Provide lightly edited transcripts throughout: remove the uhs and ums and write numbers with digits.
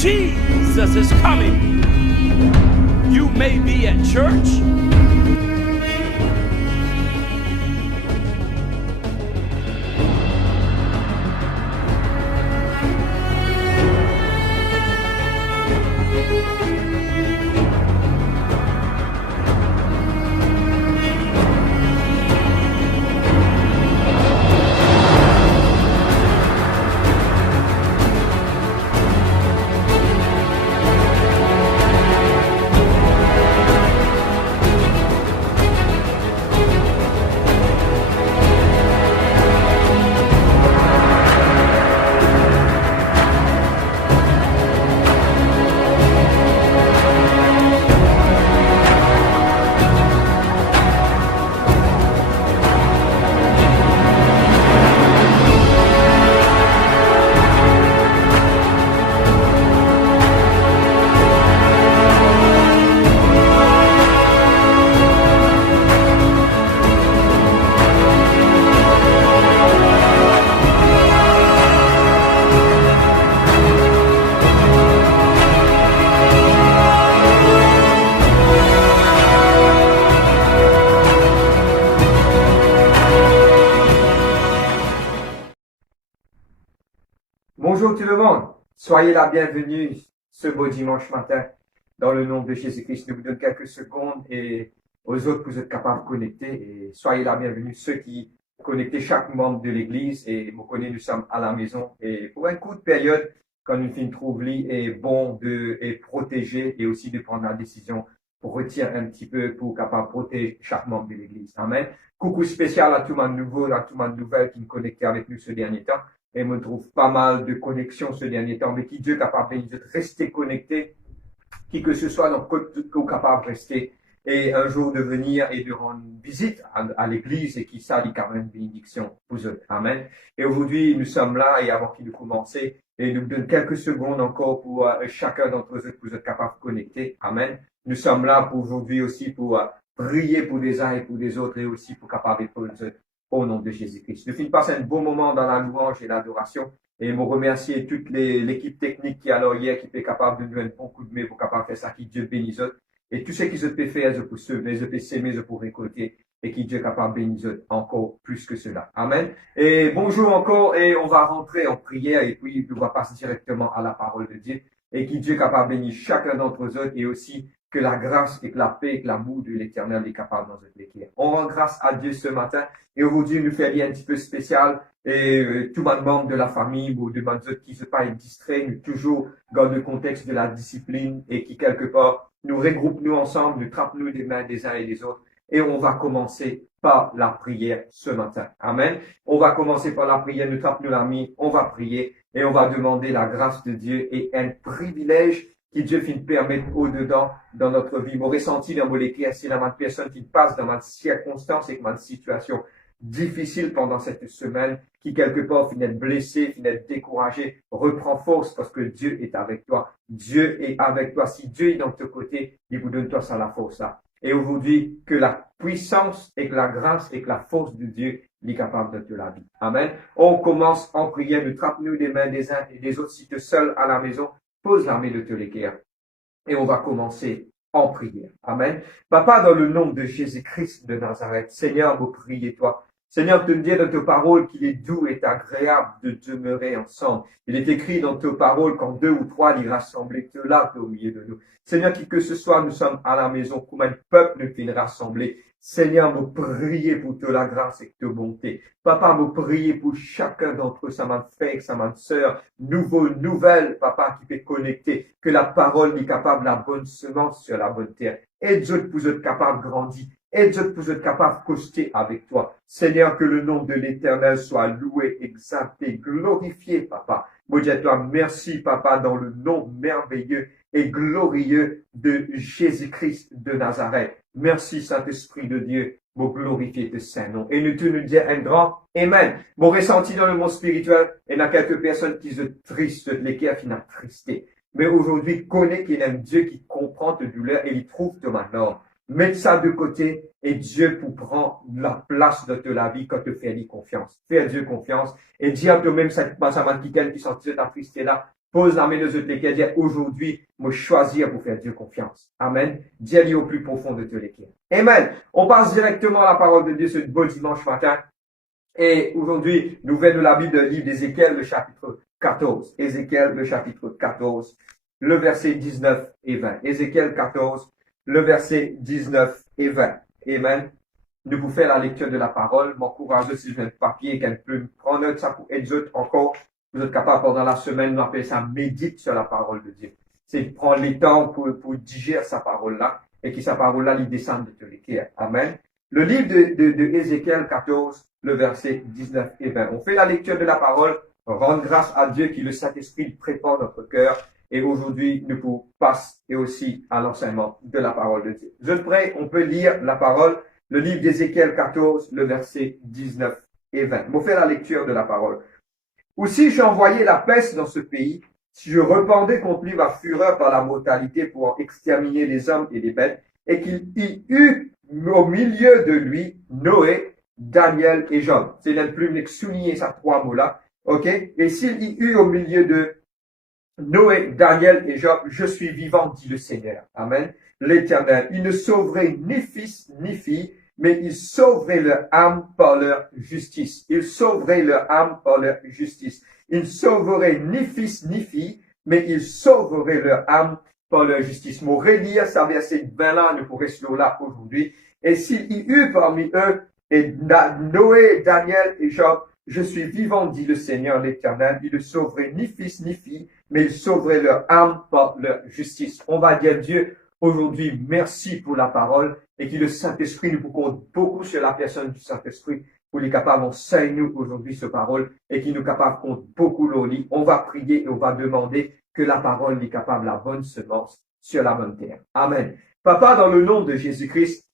Jesus is coming. You may be at church. Bonjour tout le monde, soyez la bienvenue ce beau dimanche matin. Dans le nom de Jésus-Christ, je vous donne quelques secondes et aux autres vous êtes capables de connecter et soyez la bienvenue ceux qui connectent chaque membre de l'église et vous connaissez, nous sommes à la maison et pour une courte période, quand une fille trouve lit est bon de être protégé et aussi de prendre la décision pour retirer un petit peu pour capable protéger chaque membre de l'église. Amen. Coucou spécial à tout le monde nouveau, à tout le monde nouvelle qui me connectait avec nous ce dernier temps. Et me trouve pas mal de connexions ce dernier temps, mais qui Dieu est capable de rester connecté, qui que ce soit, donc capable de rester, et un jour de venir et de rendre visite à l'église, et qui ça dit quand même bénédiction pour eux. Amen. Et aujourd'hui, nous sommes là, et avant qu'il nous commence, et nous donne quelques secondes encore pour chacun d'entre eux pour être capable de connecter. Amen. Nous sommes là pour aujourd'hui aussi pour prier pour les uns et pour les autres, et aussi pour capable de pour eux. Au nom de Jésus-Christ. Nous finissons passer un bon moment dans la louange et l'adoration. Et me remercier toute l'équipe technique qui hier, qui est capable de nous donner un bon coup de main pour capable faire ça, qui Dieu bénisse eux. Et tout ce qui se peut faire, je peux semer, je peux s'aimer, je peux récolter. Et qui Dieu est capable de bénir eux encore plus que cela. Amen. Et bonjour encore, et on va rentrer en prière, et puis on va passer directement à la parole de Dieu. Et qui Dieu est capable de bénir chacun d'entre eux, et aussi que la grâce et que la paix et que l'amour de l'Éternel est capable dans notre cœur. On rend grâce à Dieu ce matin et aujourd'hui nous fait bien un petit peu spécial et tout le monde membre de la famille ou de monde qui ne pas être distrait, nous toujours dans le contexte de la discipline et qui quelque part nous regroupe nous ensemble, nous trappe nous des mains des uns et des autres et on va commencer par la prière ce matin. Amen. On va commencer par la prière, nous trappe nous l'ami, on va prier et on va demander la grâce de Dieu et un privilège qui Dieu finit permettre au-dedans dans notre vie. Mon ressenti dans mon écrit, c'est la personne qui passe dans ma circonstance et ma situation difficile pendant cette semaine, qui quelque part finit blessé, finit découragé, reprend force parce que Dieu est avec toi. Dieu est avec toi. Si Dieu est dans ton côté, il vous donne toi ça la force là. Et aujourd'hui, que la puissance et que la grâce et que la force de Dieu est capable de te la vie. Amen. On commence en prière, nous trappe-nous des mains des uns et des autres. Si tu es seul à la maison, pose la main de te l'équerre et on va commencer en prière. Amen. Papa, dans le nom de Jésus-Christ de Nazareth, Seigneur, vous priez toi. Seigneur, tu me dis dans tes paroles qu'il est doux et agréable de demeurer ensemble. Il est écrit dans tes paroles qu'en 2 ou 3, il rassemblent que là, au milieu de nous. Seigneur, qui que ce soit, nous sommes à la maison, comme un peuple nous finit rassemblé. Seigneur, me prier pour te la grâce et te bonté. Papa, me prier pour chacun d'entre eux, sa main frère, sa main sœur, nouvelle, papa, qui peut connecter, que la parole est capable, la bonne semence sur la bonne terre. Et Dieu pour être capable de grandir. Et Dieu pour être capable de coster avec toi. Seigneur, que le nom de l'Éternel soit loué, exalté, glorifié, papa. Moi, je toi merci, papa, dans le nom merveilleux et glorieux de Jésus-Christ de Nazareth. Merci, Saint-Esprit de Dieu, pour glorifier tes saints noms. Et nous te nous dire un grand Amen. Mon ressenti dans le monde spirituel, il y a quelques personnes qui se tristent, lesquelles finissent tristé. Mais aujourd'hui, connais qu'il y a un Dieu qui comprend tes douleurs et il trouve ton malheur. Mets ça de côté et Dieu pour prendre la place de ta vie quand tu fais lui confiance. Fais à Dieu confiance et dis à toi-même, ça m'a qui sont ta tristesse là. pose la main de Dieu lesquels dire aujourd'hui, me choisir pour faire Dieu confiance. Amen. Dis-le au plus profond de Dieu lesquels. Amen. On passe directement à la parole de Dieu ce beau dimanche matin. Et aujourd'hui, nous venons de la Bible, le livre d'Ézéchiel, le chapitre 14. Ézéchiel, le chapitre 14, le verset 19 et 20. Ézéchiel 14, le verset 19 et 20. Amen. Nous vous faire la lecture de la parole. M'encourage si je mets le papier et qu'elle peut prendre note, ça pour être encore. Vous êtes capable pendant la semaine, nous appelons ça médite sur la parole de Dieu. C'est prendre le temps pour digérer sa parole-là et que sa parole-là lui descende de l'équerre. Amen. Le livre de Ézéchiel 14, le verset 19 et 20. On fait la lecture de la parole. Rendre grâce à Dieu qui le Saint-Esprit prépare notre cœur. Et aujourd'hui, nous pouvons passer et aussi à l'enseignement de la parole de Dieu. Je prie, on peut lire la parole, le livre d'Ézéchiel 14, le verset 19 et 20. On fait la lecture de la parole. Aussi, j'ai envoyé la peste dans ce pays, si je répandais contre lui ma fureur par la mortalité pour en exterminer les hommes et les bêtes, et qu'il y eut au milieu de lui Noé, Daniel et Job. C'est la plume qui souligne ces trois mots-là. OK? Et s'il y eut au milieu de Noé, Daniel et Job, je suis vivant, dit le Seigneur. Amen. L'Éternel. Il ne sauverait ni fils ni fille, mais il sauverait leur âme par leur justice. Il sauverait leur âme par leur justice. Il ne sauverait ni fils ni fille, mais il sauverait leur âme par leur justice. Mon relire, ça verset 20 là, nous pourrons se là aujourd'hui. Et s'il y eut parmi eux, et Noé, Daniel et Job, je suis vivant, dit le Seigneur l'Éternel. Il ne sauverait ni fils ni fille, mais il sauverait leur âme par leur justice. On va dire Dieu, aujourd'hui, merci pour la parole et que le Saint-Esprit nous compte beaucoup sur la personne du Saint-Esprit pour les capables d'enseigner nous aujourd'hui ce parole et qui nous capable compte beaucoup l'oli. On va prier et on va demander que la parole est capable la bonne semence sur la bonne terre. Amen. Papa, dans le nom de Jésus-Christ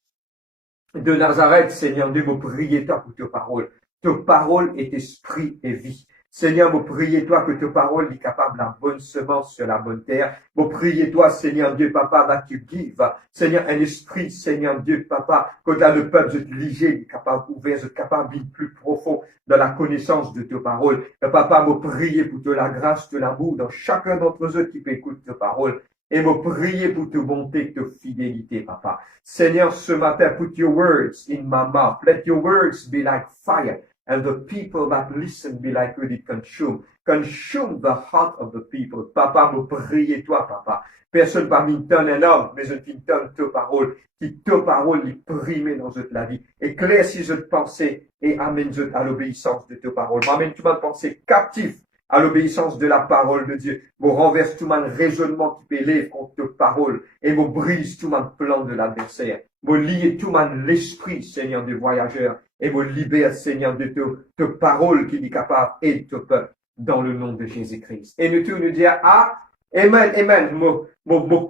de Nazareth, Seigneur Dieu, vous priez toi pour ta parole. Ta parole est esprit et vie. Seigneur, vous priez toi que ta parole est capable la bonne semence sur la bonne terre. Vous priez toi, Seigneur Dieu, Papa, that you give. Seigneur, un esprit, Seigneur Dieu, Papa, que dans le peuple, je te liger, est capable ouvert, je capable d'être plus profond dans la connaissance de ta parole. Et Papa, vous priez pour te la grâce, te l'amour dans chacun d'entre eux qui peut écouter ta parole. Et vous priez pour ta bonté, ta fidélité, Papa. Seigneur, ce matin, put your words in my mouth. Let your words be like fire. And the people that listen be like would it consume. Consume the heart of the people. Papa, me priez toi, Papa. Personne parmi nous donne un homme, mais je te donne ta parole. Qui ta parole est primée dans toute la vie. Éclaircis cette pensée et amène à l'obéissance de ta parole. Amène tout le monde pensée captif à l'obéissance de la parole de Dieu. Me renverse tout le monde raisonnement qui peut élever contre ta parole. Et me brise tout le monde plan de l'adversaire. Me lie tout le monde l'esprit, Seigneur, des voyageurs. Et vous libère, Seigneur, de ta parole qui est capable et de ton peuple dans le nom de Jésus-Christ. Et nous tous nous dire, ah, amen, amen, moi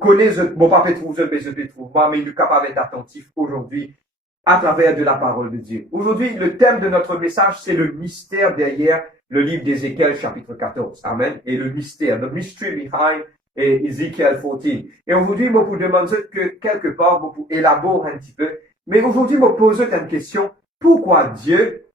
connais, moi pas trouve, je trouve, moi, mais nous capable d'être attentifs aujourd'hui à travers de la parole de Dieu. Aujourd'hui, le thème de notre message, c'est le mystère derrière le livre d'Ézéchiel, chapitre 14. Amen. Et le mystère, the mystery behind Ezekiel 14. Et aujourd'hui, moi, vous demander que quelque part, vous pouvez élaborer un petit peu. Mais aujourd'hui, moi, poser une question. Pourquoi Dieu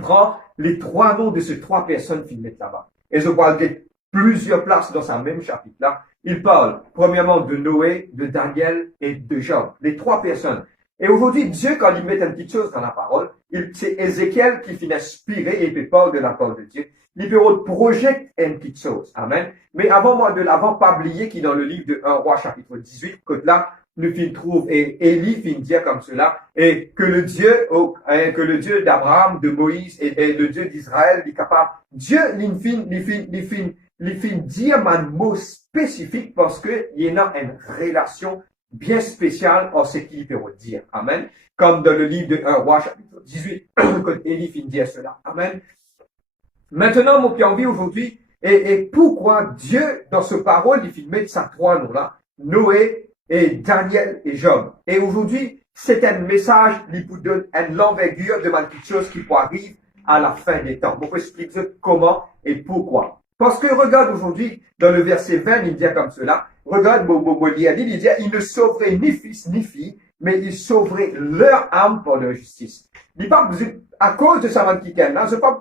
prend les trois noms de ces trois personnes qu'il met là-bas? Et je parle de plusieurs places dans ce même chapitre-là. Il parle, premièrement, de Noé, de Daniel et de Job. Les trois personnes. Et aujourd'hui, Dieu, quand il met une petite chose dans la parole, c'est Ézéchiel qui finit inspiré et il parle de la parole de Dieu. Il peut projeter une petite chose. Amen. Mais avant moi de l'avant, pas oublier qu'il dans le livre de 1 Roi, chapitre 18, que là, nous trouve, et Élie finit dire comme cela, et que le Dieu d'Abraham, de Moïse, et le Dieu d'Israël est capable. Dieu, il finit dire un mot spécifique parce que il y a une relation bien spéciale en ce qu'il peut dire. Amen. Comme dans le livre de 1 Roi, chapitre 18, que Élie finit dire cela. Amen. Maintenant, mon qui envie aujourd'hui, et pourquoi Dieu, dans ce parole, il finit mettre ces trois noms-là, Noé, et Daniel et Job. Et aujourd'hui, c'est un message qui vous donne une l'envergure de quelque chose qui peut arriver à la fin des temps. Pour expliquer comment et pourquoi. Parce que regarde aujourd'hui, dans le verset 20, il dit comme cela, regarde, il dit, il ne sauverait ni fils ni fille, mais il sauverait leur âme par leur justice. Il dit pas, à cause de sa qui là, je pas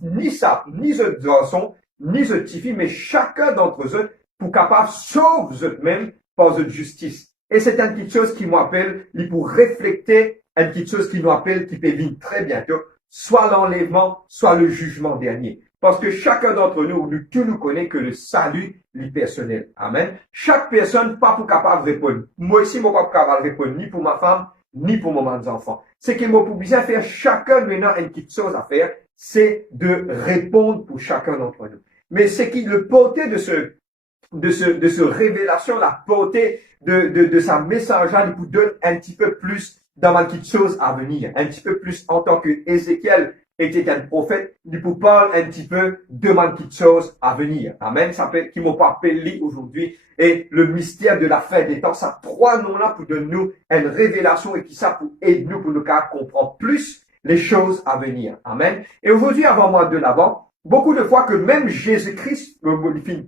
ni ça, ni ce garçon, ni eux mais chacun d'entre eux pour capable sauver eux-mêmes par eux justice. Et c'est une petite chose qui m'appelle, pour refléter une petite chose qui nous appelle, qui peut venir très bientôt, soit l'enlèvement, soit le jugement dernier. Parce que chacun d'entre nous, tous nous connaît que le salut est personnel. Amen. Chaque personne pas pour capable de répondre. Moi aussi, moi pas capable de répondre ni pour ma femme, ni pour mes enfants. C'est que moi pour bien faire chacun maintenant une petite chose à faire, c'est de répondre pour chacun d'entre nous. Mais c'est qui le portée de ce révélation, la portée de sa message, il vous donne un petit peu plus dans ma petite chose à venir, un petit peu plus en tant que Ézéchiel était un prophète, il vous parle un petit peu de ma petite chose à venir. Amen. Ça peut, qui m'ont pas appelé aujourd'hui, et le mystère de la fin des temps, ça trois noms-là pour donner nous une révélation et qui ça pour aider nous pour nous comprendre plus les choses à venir. Amen. Et aujourd'hui, avant moi de l'avant, beaucoup de fois que même Jésus-Christ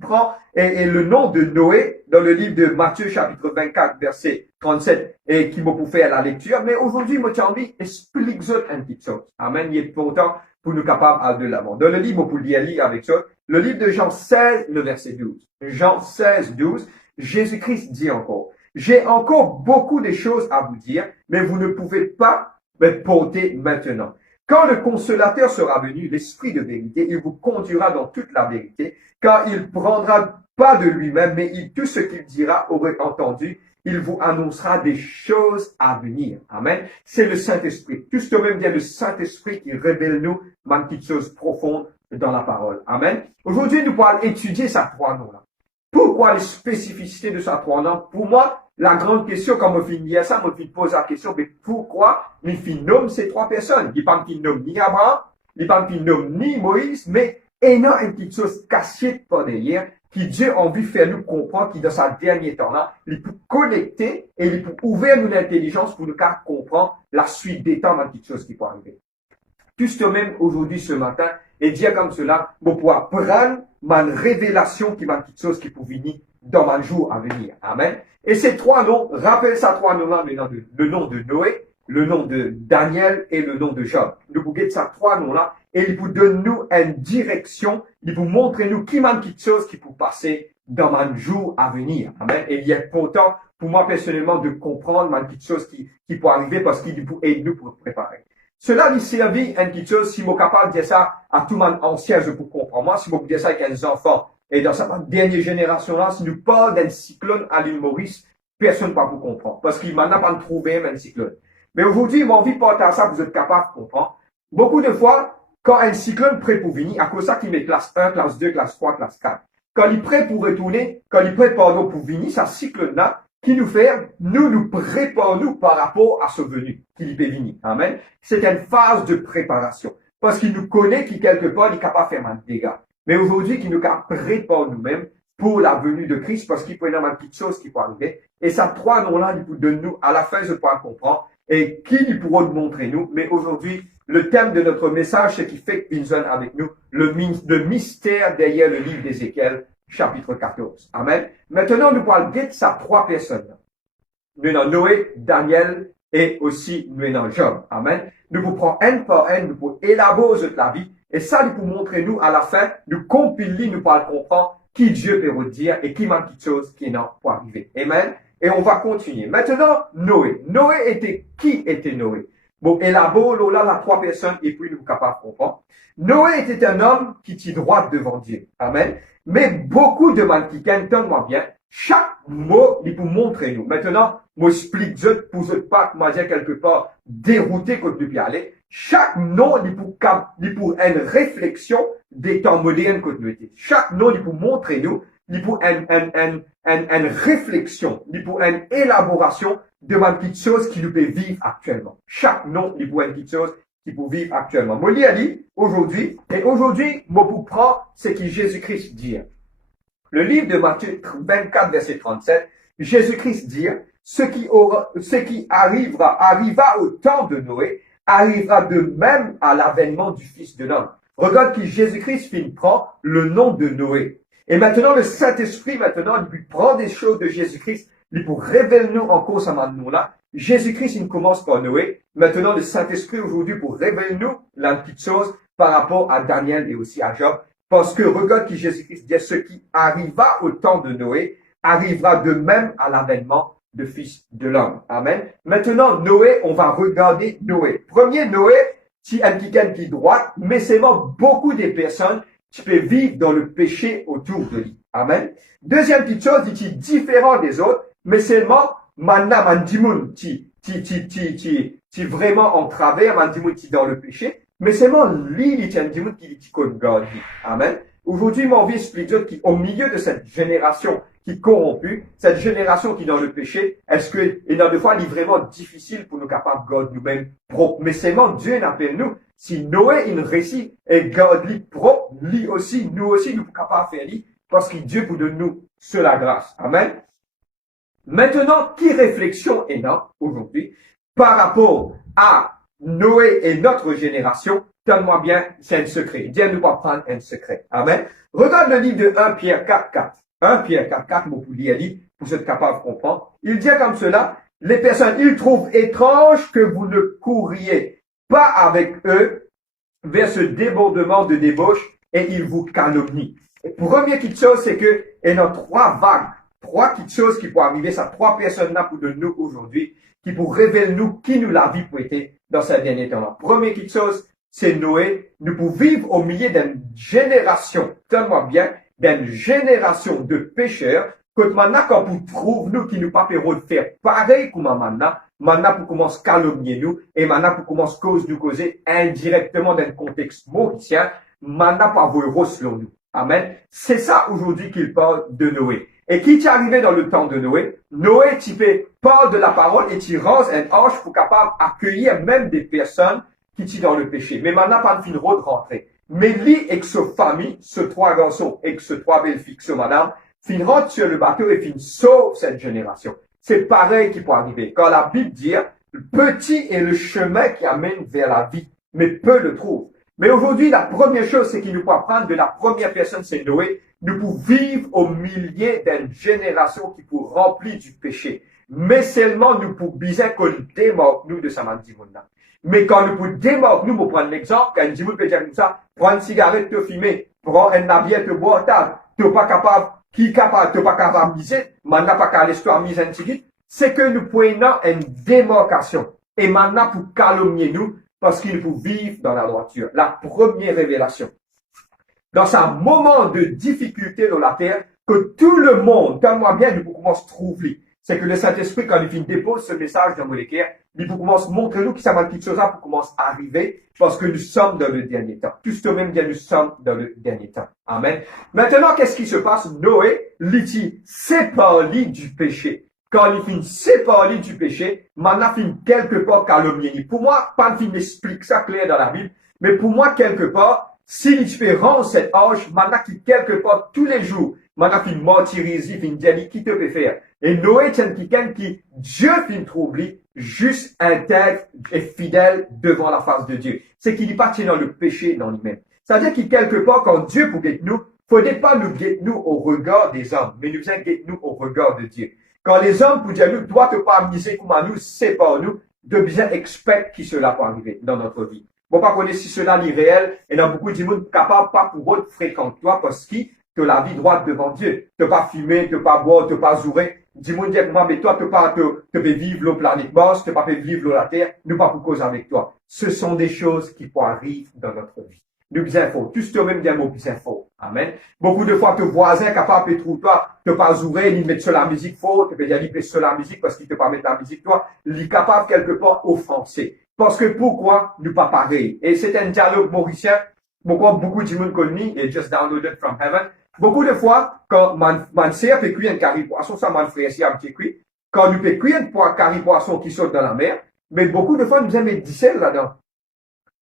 prend et le nom de Noé dans le livre de Matthieu chapitre 24 verset 37 et qui m'a pour faire la lecture. Mais aujourd'hui, moi, j'ai envie explique-moi une petite chose. Amen. Il est pourtant pour nous capables de l'avant. Dans le livre, pour lire avec ça, le livre de Jean 16, le verset 12. Jean 16, 12, Jésus-Christ dit encore, j'ai encore beaucoup de choses à vous dire, mais vous ne pouvez pas me porter maintenant. Quand le consolateur sera venu, l'Esprit de vérité, il vous conduira dans toute la vérité, car il prendra pas de lui-même, mais tout ce qu'il dira aurait entendu, il vous annoncera des choses à venir. Amen. C'est le Saint-Esprit. Tout ce même bien le Saint-Esprit qui révèle nous ma petite chose profonde dans la parole. Amen. Aujourd'hui, nous allons étudier ces trois noms-là. Pourquoi les spécificités de ces trois noms? Pour moi, la grande question, quand je finis ça, je pose la question, mais pourquoi il nomme ces trois personnes? Il pas qu'il nomme ni Abraham, il pas qu'il nomme ni Moïse, mais il y a une petite chose cachée par derrière, qui Dieu a envie de faire nous comprendre, qui dans sa dernier temps-là, il peut connecter et il peut ouvrir nous l'intelligence pour nous comprendre la suite des temps, une petite chose qui peut arriver. Juste même aujourd'hui, ce matin, et dire comme cela, pour pouvoir prendre ma révélation qui m'a une petite chose qui peut venir dans ma jour à venir. Amen. Et ces trois noms, rappelle ces trois noms-là maintenant, le nom de Noé, le nom de Daniel et le nom de Job. Nous vous guettez ces trois noms-là et il vous donne nous une direction, il vous montre nous qui m'a une petite chose qui peut passer dans ma jour à venir. Amen. Et il est important pour moi personnellement de comprendre ma petite chose qui peut arriver parce qu'il peut aider nous pour préparer. Cela lui servit une petite chose, si je suis capable de dire ça à tout le monde ancien, je peux comprendre. Moi, si je peux dire ça avec les enfants, et dans cette dernière génération-là, si nous parlons d'un cyclone à l'île Maurice, personne ne va vous comprendre. Parce qu'il m'en a pas trouvé un cyclone. Mais aujourd'hui, j'ai envie de porter à ça, vous êtes capable de comprendre. Beaucoup de fois, quand un cyclone prêt pour venir, à cause de ça qu'il met classe 1, classe 2, classe 3, classe 4. Quand il est prêt pour retourner, quand il est prêt pour venir, ce cyclone-là, qui nous fait, nous préparons par rapport à ce venu, qui peut venir. Amen. C'est une phase de préparation. Parce qu'il nous connaît, qui quelque part, il est capable de faire un dégât. Mais aujourd'hui, qui nous prépare nous-mêmes pour la venue de Christ, parce qu'il peut y avoir une petite chose qui peut arriver. Et ces trois noms-là, il peut donner nous, à la fin, je peux comprendre, et qui ils pourront nous montrer nous. Mais aujourd'hui, le thème de notre message, c'est qui fait besoin avec nous, le mystère derrière le livre d'Ézéchiel, chapitre 14. Amen. Maintenant, nous parlons de ces trois personnes. Nous avons Noé, Daniel et aussi nous avons Job. Amen. Nous vous prenons un par un, nous pouvons élaborer la vie. Et ça, nous pouvons montrer nous à la fin, nous compiler, nous parlons comprendre qui Dieu peut vous dire et qui m'a une petite chose qui n'a pas arrivé. Amen. Et on va continuer. Maintenant, Noé. Qui était Noé? Bon, élabore là, la trois personnes et puis nous sommes capables de comprendre. Noé était un homme qui était droit devant Dieu. Amen. Mais beaucoup de mal qui entendent bien, chaque mot, il peut montrer nous. Maintenant, moi, explique pour ne pas, moi, dire quelque part, dérouté quand nous y aller. Chaque nom, il pour une réflexion des temps modernes que nous étions. Chaque nom, il peut montrer nous, il pour une réflexion, il pour une élaboration de ma petite chose qui nous peut vivre actuellement. Chaque nom, il pour une petite chose qui peut vivre actuellement. Moi, il dit aujourd'hui, et aujourd'hui, moi, pour prendre ce que Jésus-Christ dit. Le livre de Matthieu 24, verset 37, Jésus-Christ dit, ce qui arriva au temps de Noé, arrivera de même à l'avènement du Fils de l'homme. Regarde que Jésus-Christ prend le nom de Noé. Et maintenant, le Saint-Esprit, il prend des choses de Jésus-Christ, il pour révéler nous encore ce nom-là. Jésus-Christ, il commence par Noé. Maintenant, le Saint-Esprit aujourd'hui pour révéler nous la petite chose par rapport à Daniel et aussi à Job. Parce que regarde qui Jésus-Christ dit, ce qui arriva au temps de Noé arrivera de même à l'avènement de Fils de l'homme. Amen. Maintenant, Noé, on va regarder Noé. Premier, Noé, si un qui droit, mais c'est beaucoup de personnes qui peuvent vivre dans le péché autour de lui. Amen. Deuxième petite chose, il est différent des autres, mais seulement, maintenant, mandimoun, qui vraiment en travers, mandimoun, qui dans le péché, mais seulement lui, il est un mandimoun qui connaît God. Amen. Aujourd'hui, mon vie explique qui, au milieu de cette génération qui est corrompue, cette génération qui est dans le péché, est-ce que, et dans des fois, il est vraiment difficile pour nous capables de God nous-mêmes propre. Mais seulement Dieu n'appelle nous. Si Noé, il réussit, et God lui propre, lui aussi, nous sommes capables de faire lui, parce que Dieu pour de nous, c'est la grâce. Amen. Maintenant, qui réflexion est là, aujourd'hui, par rapport à Noé et notre génération, donne-moi bien, c'est un secret. Dieu nous va prendre un secret. Amen. Regarde le livre de 1 Pierre 4.4. 1 Pierre 4.4, mon pour lire, pour être capable de comprendre. Il dit comme cela, les personnes, ils trouvent étrange que vous ne courriez pas avec eux vers ce débordement de débauche et ils vous calomnient. Première petite chose, c'est que, il y a trois vagues, trois petites choses qui pourraient arriver, ça, trois personnes-là pour de nous aujourd'hui, qui pour révéler nous qui nous la vie pour être dans ces derniers temps-là. Première petite chose, c'est Noé. Nous pouvons vivre au milieu d'une génération, tellement bien, d'une génération de pécheurs, que maintenant, quand vous trouvez nous qui nous pas de faire pareil comme maintenant pour commencer à calomnier nous, et maintenant pour commencer à nous causer indirectement dans un contexte mauricien, maintenant pas vos héros selon nous. Amen. C'est ça aujourd'hui qu'il parle de Noé. Et qui est arrivé dans le temps de Noé? Noé, tu parle de la parole et tu rends un ange pour capable accueillir même des personnes qui sont dans le péché. Mais maintenant, pas de fin de rentrer. Mais lui, avec sa famille, ce trois garçons, avec ce trois belles filles, ce madame, fin rentre sur le bateau et fin sauve cette génération. C'est pareil qui peut arriver. Quand la Bible dit, petit est le chemin qui amène vers la vie, mais peu le trouvent. Mais aujourd'hui, la première chose, c'est qu'il nous peut apprendre de la première personne, c'est Noé. Nous pouvons vivre au milieu d'une génération qui peut remplir du péché. Mais seulement nous pouvons bien qu'on démarque nous de sa mandimouna. Mais quand nous pouvons démarquer nous, pour prendre l'exemple, quand nous peut dire comme ça, prendre une cigarette, te fumer, prendre un navire, te boire, t'es pas capable, t'es pas capable de miser, maintenant pas qu'à l'histoire mise un petit c'est que nous prenons une démarcation. Et maintenant pour calomnier nous, parce qu'il faut vivre dans la droiture. La première révélation. Dans un moment de difficulté dans la terre, que tout le monde, tellement bien, nous pouvons se trouver. C'est que le Saint-Esprit, quand il dépose ce message dans mon cœur, il faut commencer à montrer nous que ça va quelque chose pour commencer à arriver, parce que nous sommes dans le dernier temps. Tout même bien, nous sommes dans le dernier temps. Amen. Maintenant, qu'est-ce qui se passe? Noé, l'iti, sépare du péché. Quand il finit séparé du péché, maintenant il finit quelque part calomnier. Pour moi, pas de film explique ça clair dans la Bible, mais pour moi, quelque part, s'il fait rendre cet âge, maintenant qu'il quelque part tous les jours, maintenant il martyrise, il dit qui te peut faire. Et Noé est quelqu'un qui, Dieu finit troubler, juste intègre et fidèle devant la face de Dieu. C'est qu'il n'est pas dans le péché dans lui-même. C'est-à-dire qu'il quelque part, quand Dieu pour guetter nous, faudrait pas nous guetter nous au regard des hommes, mais nous guetter nous au regard de Dieu. Quand les hommes pour dire nous, toi, te pas miser comme à nous, c'est pas nous, de bien expect qui cela peut arriver dans notre vie. Bon, pas connaître si cela est réel, et dans beaucoup de monde capable pas pour eux fréquenter toi, parce que tu as la vie droite devant Dieu. Tu pas fumer, tu pas boire, tu pas jouer. Dis-moi, mais toi, tu pas te vivre le planète Mars, tu pas vivre la terre, nous pas pour cause avec toi. Ce sont des choses qui peuvent arriver dans notre vie. Nous bien faux. Tout ce même bien mot bien faux. Amen. Beaucoup de fois, tes voisins capables de trouver toi, te pas jouer, ni mettre sur la musique faux, te peux dire, mettre sur la musique parce qu'il te pas mettre la musique toi, il est capable quelque part offenser. Parce que pourquoi nous pas pareil? Et c'est un dialogue mauricien. Pourquoi beaucoup de monde connaît et just downloaded from heaven. Beaucoup de fois, quand man sœur peut cuire un carré poisson, ça man frère ici un petit cuit. Quand nous peut cuire un carré poisson qui saute dans la mer, mais beaucoup de fois nous aimons mettre du sel là-dedans.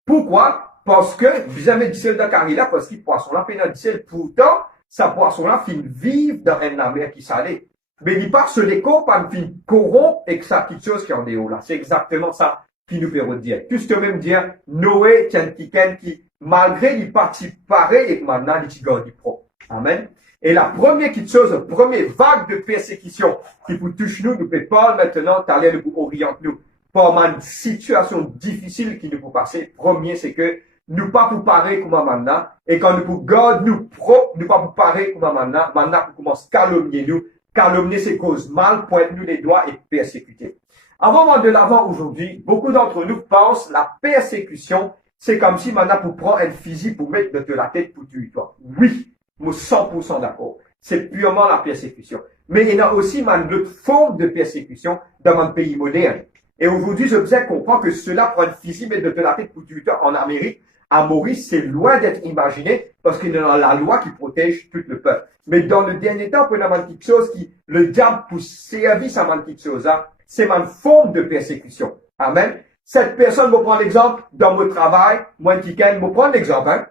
Pourquoi? Parce que vous aimez du sel dans le carré là, parce que poisson là fait du sel. Pourtant, sa poisson là finit vivre dans un mer qui salé. Mais il part sur les corps, pas finit corrompre et que ça petite chose qui en est haut là. C'est exactement ça qui nous fait redire. Tout ce même dire, Noé, quelqu'un qui, malgré les parties pareilles, et maintenant, il garde du propre. Amen. Et la première petite chose, la première vague de persécution qui vous touche nous peut pas maintenant, t'aller nous orienter nous. Par une situation difficile qui nous peut passer. Premier, c'est que nous pas pour parer comme maintenant, et quand nous pour garder nous propres, nous pas pour parer comme maintenant pour commencer à calomnier nous. Calomnier, c'est cause mal, pointe nous les doigts et persécuter. Avant de l'avant aujourd'hui, beaucoup d'entre nous pensent la persécution, c'est comme si maintenant pour prendre un fusil pour mettre de la tête pour tuer toi. Oui, moi 100% d'accord. C'est purement la persécution. Mais il y a aussi d'autres formes de persécution dans un pays moderne. Et aujourd'hui, je vous ai comprendre que cela prend un fusil, mettre de la tête pour tuer toi en Amérique. À Maurice, c'est loin d'être imaginé parce qu'il y a la loi qui protège tout le peuple. Mais dans le dernier temps, on a quelque chose qui, le diable pour servir à quelque chose, hein, c'est une forme de persécution. Amen. Cette personne, me prend l'exemple dans mon travail, moi qui me prend l'exemple, hein,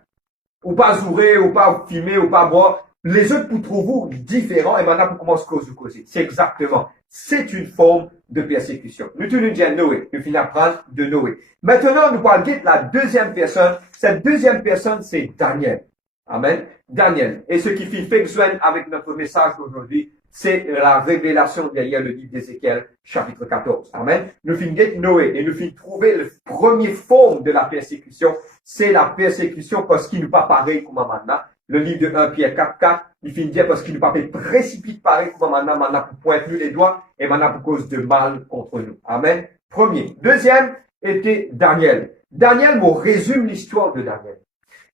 ou pas zourer, ou pas fumer, ou pas boire. Les autres pour trouver différents et maintenant pour commencer à causer. C'est exactement. C'est une forme de persécution. Nous tous nous disons Noé. Nous finissons apprendre de Noé. Maintenant, nous parlons de la deuxième personne. Cette deuxième personne, c'est Daniel. Amen. Daniel. Et ce qui fait besoin avec notre message d'aujourd'hui, c'est la révélation derrière le livre d'Ézéchiel, chapitre 14. Amen. Nous finissons Noé et nous finissons trouver la première forme de la persécution. C'est la persécution parce qu'il n'est pas pareil comme maintenant. Le livre de 1 Pierre 4.4, il finit dire parce qu'il ne pas fait précipiter pareil comme maintenant pour pointer les doigts et maintenant pour cause de mal contre nous. Amen. Premier. Deuxième était Daniel. Daniel me résume l'histoire de Daniel.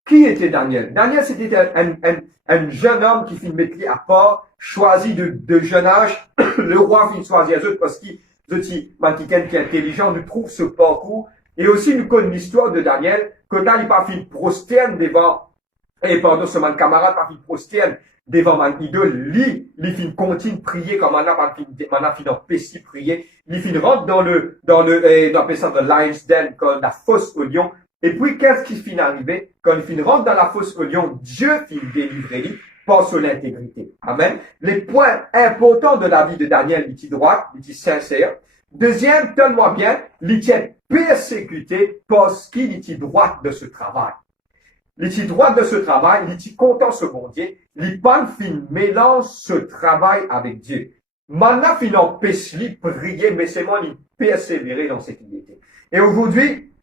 Qui était Daniel? Daniel, c'était un jeune homme qui finit mettre à part, choisi de jeune âge. Le roi finit choisir les autres parce qu'il est quelqu'un qui est intelligent, nous trouve ce parcours. Et aussi, nous connaissons l'histoire de Daniel, que là, il pas fait prosterne devant et pendant ce man camarade, pas fait prosterne devant mon idole, il fin continue prier comme on a fin empêché prier, il fin rentre dans the lion's den, comme la fosse au lion. Et puis, qu'est-ce qui fin arrivé? Quand il fin rentre dans la fosse au lion, Dieu fin délivrer lui par son intégrité. Amen. Les points importants de la vie de Daniel, il était droit, il était sincère. Deuxième, tellement bien, il était persécuté parce qu'il était droit de ce travail. Il était droit de ce travail, il était content ce bon Dieu, il pas fin mélange ce travail avec Dieu. Maintenant, fin empêche lui prier, mais c'est moi, il persévérer dans cette idée. Et aujourd'hui,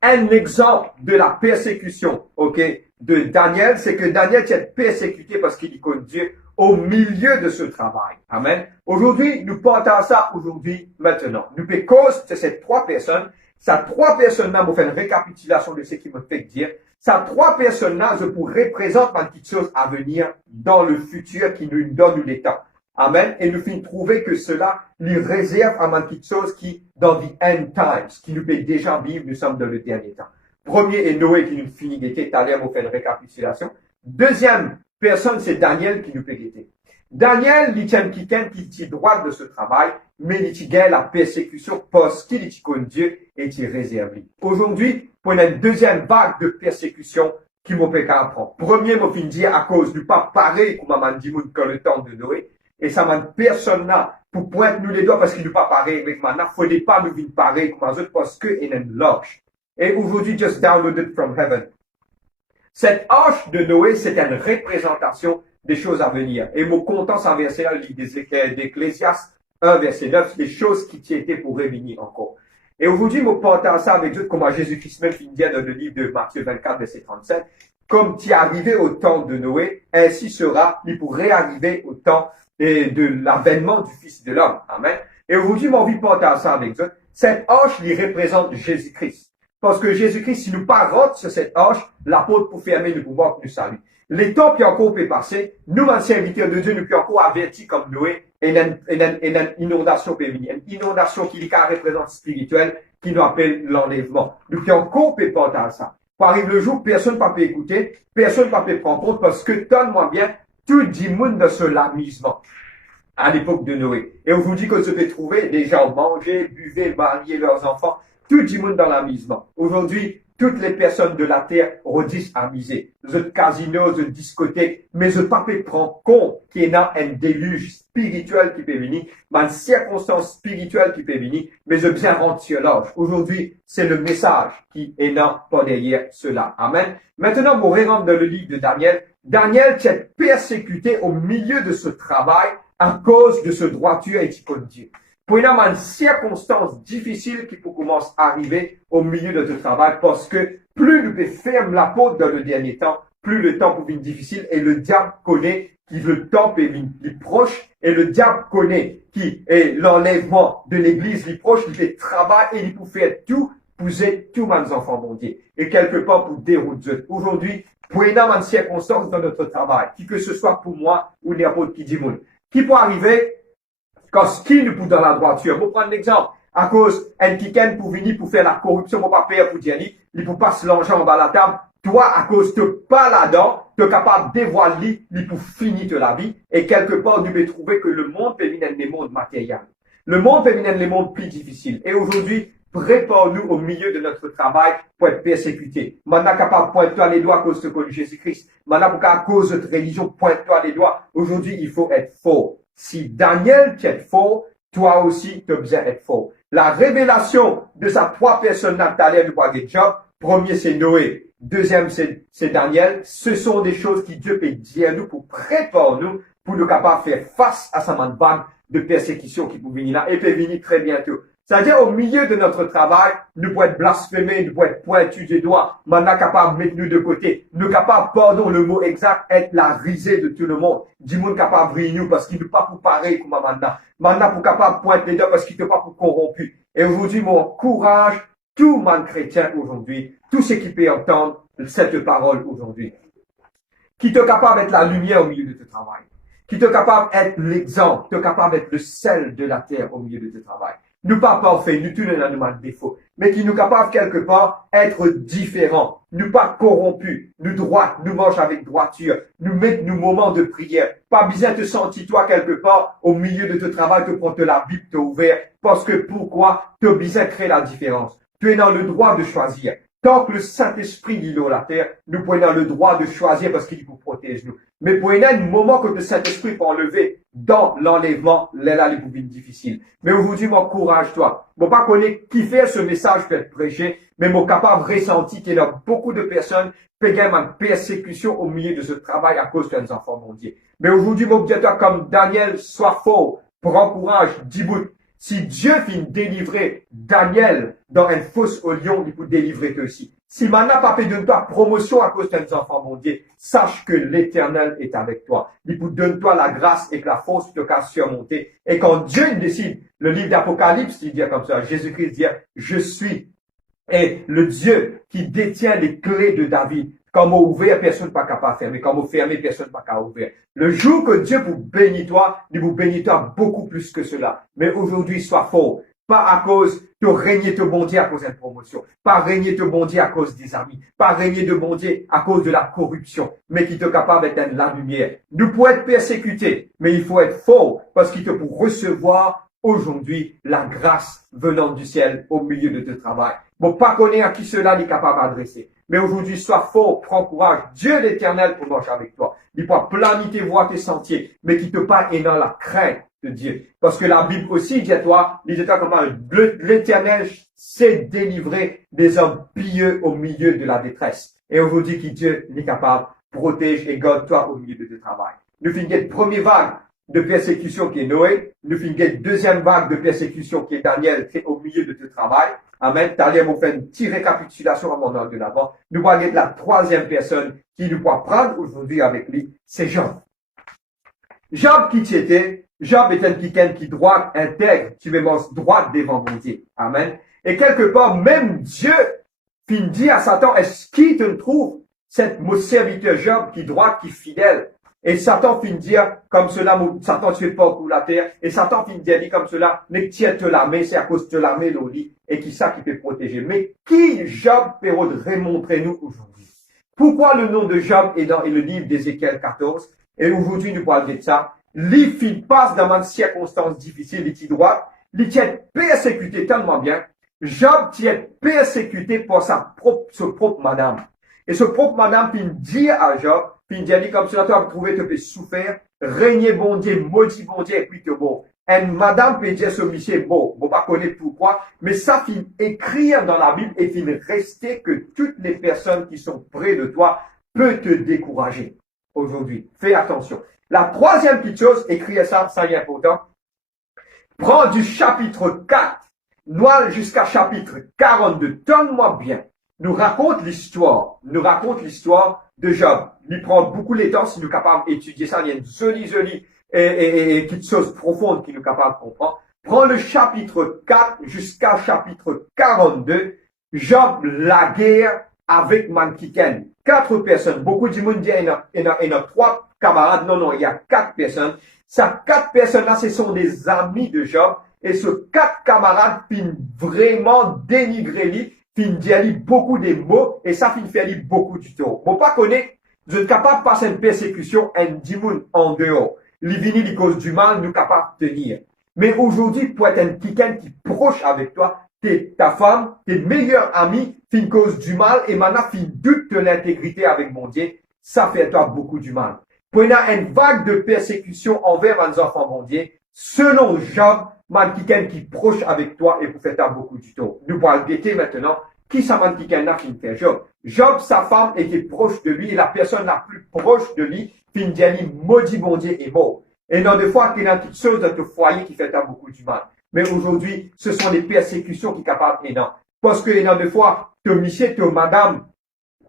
un exemple de la persécution, ok, de Daniel, c'est que Daniel est persécuté parce qu'il connaît Dieu au milieu de ce travail. Amen. Aujourd'hui, nous partons ça aujourd'hui, maintenant. Nous pouvons cause de ces trois personnes. Ces trois personnes-là, vous faites une récapitulation de ce qui me fait dire. Ces trois personnes-là, je pourrais représenter une petite chose à venir dans le futur qui nous donne les temps. Amen. Et nous finissons trouver que cela lui réserve à une petite chose qui, dans the end times, qui nous peut déjà vivre, nous sommes dans le dernier temps. Premier est Noé qui nous finit guetter, tout à l'heure, vous faites une récapitulation. Deuxième personne, c'est Daniel qui nous peut guetter. Daniel, il tient quelqu'un qui est droit de ce travail, mais il gagne la persécution parce qu'il est comme Dieu et il est réservé. Aujourd'hui, on a une deuxième vague de persécution qui m'a fait apprendre. Premier, m'a fin dire à cause du pas pareil comme m'a dit quand le temps de Noé. Et ça m'a personne là pour pointer nous les doigts parce qu'il n'est pas pareil avec maintenant. Faudrait pas nous venir pareil comme les autres parce qu'il est une lâche. Et aujourd'hui, just downloaded from heaven. Cette arche de Noé, c'est une représentation des choses à venir. Et mon content, c'est un verset là, d'Ecclésiaste 1, verset 9, des choses qui étaient pour revenir encore. Et aujourd'hui, mon partage ça avec vous, comme Jésus-Christ même finit dans le livre de Matthieu 24, verset 37. Comme tu es arrivé au temps de Noé, ainsi sera, il pourrait arriver au temps de l'avènement du Fils de l'homme. Amen. Et aujourd'hui, mon vie partage ça avec vous. Cette arche, il représente Jésus-Christ. Parce que Jésus-Christ, si nous pas rentre sur cette arche, l'apôtre pour fermer le pouvoir que nous salue. Les temps qui encore peut passer, nous, anciens serviteurs de Dieu, nous pouvons encore avertir comme Noé, et une inondation peut venir. Une inondation qui représente spirituelle, qui nous appelle l'enlèvement. Nous pouvons encore peut partager ça. Par arrive le jour, personne ne peut écouter, personne ne peut prendre compte, parce que, donne-moi bien, tout le monde de ce l'amusement. À l'époque de Noé. Et on vous dit que se peut trouver des gens manger, buver, marier leurs enfants, tout le monde dans l'amusement. Aujourd'hui, toutes les personnes de la terre redisent amuser. The casino, the discothèque, mais the pape prend compte qu'il y a un déluge spirituel qui peut venir, une circonstance spirituelle qui peut venir, mais je bien rendre sur l'âge. Aujourd'hui, c'est le message qui est là pas derrière cela. Amen. Maintenant, on rentre dans le livre de Daniel. Daniel est persécuté au milieu de ce travail à cause de ce droiture et de Dieu. Pour une circonstance difficile qui peut commencer à arriver au milieu de ce travail parce que plus nous ferme la porte dans le dernier temps, plus le temps peut venir difficile et le diable connaît qui le temps peut venir proche et le diable connaît qui est l'enlèvement de l'église, il proche, il fait travail et il peut faire tout pour aider tous mes enfants mon Dieu. Et quelque part pour dérouter. Aujourd'hui, pour énormément de circonstances dans notre travail, qui que ce soit pour moi ou n'importe qui dit monde, qui peut arriver quand ce qui nous pousse dans la droiture. Je vais prendre l'exemple. À cause, un qui pour venir pour faire la corruption, pour pas payer pour dire, il peut pas se l'argent en bas de la table. Toi, à cause de pas là-dedans, tu es capable de dévoiler, il pour finir de la vie. Et quelque part, tu peux trouver que le monde féminin est le monde matériel. Le monde féminin est le monde plus difficile. Et aujourd'hui, prépare-nous au milieu de notre travail pour être persécuté. Maintenant, capable de pointer les doigts à cause de connu Jésus-Christ. Maintenant, à cause de notre religion, pointe-toi les doigts. Aujourd'hui, il faut être fort. Si Daniel est fort, toi aussi, tu as besoin d'être fort. La révélation de sa trois personnes natalières du bois de Job, premier c'est Noé, deuxième c'est Daniel. Ce sont des choses qui Dieu peut dire à nous pour préparer nous, pour nous capables de faire face à sa vague de persécution qui peut venir là et peut venir très bientôt. C'est-à-dire, au milieu de notre travail, nous pouvons être blasphémés, nous pouvons être pointus des doigts, maintenant capable de mettre nous de côté, nous capables, pardon le mot exact, être la risée de tout le monde. Du monde capable de rire nous parce qu'il ne peut pas pour pareil comme maintenant. Maintenant pour capable de pointer les doigts parce qu'il ne peut pas pour corrompu. Et aujourd'hui, mon courage, tout monde chrétien aujourd'hui, tout ce qui peut entendre cette parole aujourd'hui, qui te capable d'être la lumière au milieu de ton travail, qui te capable d'être l'exemple, te capable d'être le sel de la terre au milieu de ton travail. Nous pas parfaits, nous tous nous avons des défauts, mais qui nous capables quelque part être différents, nous pas corrompus, nous droits, nous marchons avec droiture, nous mettons nos moments de prière. Pas besoin de te sentir toi quelque part au milieu de ton travail, te prendre la Bible, te ouvert, parce que pourquoi? Tu as besoin de créer la différence. Tu es dans le droit de choisir. Tant que le Saint-Esprit dit dans la terre, nous prenons le droit de choisir parce qu'il vous protège nous. Mais pour un moment que le Saint-Esprit peut enlever dans l'enlèvement, là, les boubines difficiles. Mais aujourd'hui, m'encourage-toi. Bon, pas connaître qui fait ce message peut être prêché, mais mon capable ressentir qu'il y a beaucoup de personnes qui gagnent une persécution au milieu de ce travail à cause des enfants mondiaux. Mais aujourd'hui, mon Dieu, toi, comme Daniel, sois fort, prends courage, dis bout. Si Dieu finit délivrer Daniel dans une fosse au lion, il peut délivrer toi aussi. Si maintenant pas donne toi promotion à cause de tes enfants mondiaux, sache que l'Éternel est avec toi. Il peut donner toi la grâce et que la force te casse surmonter. Et quand Dieu décide, le livre d'Apocalypse, il dit comme ça, Jésus-Christ dit, je suis et le Dieu qui détient les clés de David. Quand m'a ouvert, personne pas capable de fermer. Quand m'a fermé, personne pas capable d'ouvrir. Le jour que Dieu vous bénit toi, il vous bénit toi beaucoup plus que cela. Mais aujourd'hui, sois fort. Pas à cause de régner de bon Dieu à cause d'une promotion. Pas régner de bon Dieu à cause des amis. Pas régner de bon Dieu à cause de la corruption. Mais qui te capable d'être la lumière. Nous pouvons être persécutés, mais il faut être fort parce qu'il te pour recevoir aujourd'hui la grâce venant du ciel au milieu de ton travail. Bon, pas connaître à qui cela est capable d'adresser. Mais aujourd'hui, sois fort, prends courage. Dieu l'Éternel pour marcher avec toi. Il peut planifier tes voies, tes sentiers, mais qui te pas est dans la crainte de Dieu. Parce que la Bible aussi dit à toi comment l'Éternel sait délivrer des hommes pieux au milieu de la détresse. Et aujourd'hui, qui Dieu est capable, protège et garde toi au milieu de ton travail. Nous finissons la première vague de persécution qui est Noé. Nous finissons la deuxième vague de persécution qui est Daniel, qui est au milieu de ton travail. Amen. Daniel vous fait une petite récapitulation à mon ordre de l'avant. Nous voyons la troisième personne qui nous pourra prendre aujourd'hui avec lui, c'est Job. Job qui était, Job est un quelqu'un qui droit, intègre, tu me manges droit devant mon Dieu. Amen. Et quelque part, même Dieu finit dit à Satan, est-ce qu'il te trouve cette mon serviteur Job qui droit, qui fidèle? Et Satan finit dire comme cela, Satan tu fais pas pour la terre. Et Satan finit dire comme cela, mais tiens te la main, c'est à cause de la main l'on lit, et qui ça qui peut protéger. Mais qui Job peut remontrer nous aujourd'hui? Pourquoi le nom de Job est dans le livre d'Ézéchiel 14? Et aujourd'hui nous parlons de ça. Il passe dans une circonstance difficile, il est droit, il est persécuté tellement bien. Job est persécuté pour sa propre madame. Et ce propre madame finit dire à Job, puis il dit comme cela, tu vas trouver, tu peux souffrir, régner bon Dieu, maudit bon Dieu, et puis te bon. Et madame peut dire ce monsieur, bon, pas connaître pourquoi, mais ça finit écrire dans la Bible et finit rester que toutes les personnes qui sont près de toi peuvent te décourager aujourd'hui. Fais attention. La troisième petite chose, écrire ça est important. Prends du chapitre 4, noir jusqu'à chapitre 42. Donne-moi bien. nous raconte l'histoire de Job. Il prend beaucoup de temps si nous sommes capables d'étudier ça. Il y a une jolie et quelque chose de profonde qui nous est capable de comprendre. Prends le chapitre 4 jusqu'à chapitre 42. Job, la guerre avec Mankiken. 4 personnes. Beaucoup de monde dit il y a 3 camarades. Non, il y a 4 personnes. Ces 4 personnes-là, ce sont des amis de Job. Et ce 4 camarades finissent vraiment dénigrer lui, finissent dire beaucoup de mots, et ça finit faire beaucoup du tort. Bon, pas connaître, vous êtes capable de passer une persécution, un démon en dehors. Les vinis, cause du mal, nous capables de tenir. Mais aujourd'hui, pour être quelqu'un qui est proche avec toi, ta femme, tes meilleurs amis, fin cause du mal, et maintenant, fin doute de l'intégrité avec mon Dieu, ça fait à toi beaucoup du mal. Pour une vague de persécution envers mes enfants, mon Dieu, selon Job, quelqu'un qui est proche avec toi et pour faire beaucoup du tort. Nous allons guetter maintenant qui ça quelqu'un qui fait Job. Job, sa femme était proche de lui et la personne la plus proche de lui, fin dit maudit bon Dieu est mort. Et non, des fois, il y a quelque chose dans ton foyer qui fait beaucoup du mal. Mais aujourd'hui, ce sont les persécutions qui sont capables énormes. Parce que, non, des fois, ton monsieur, ton madame,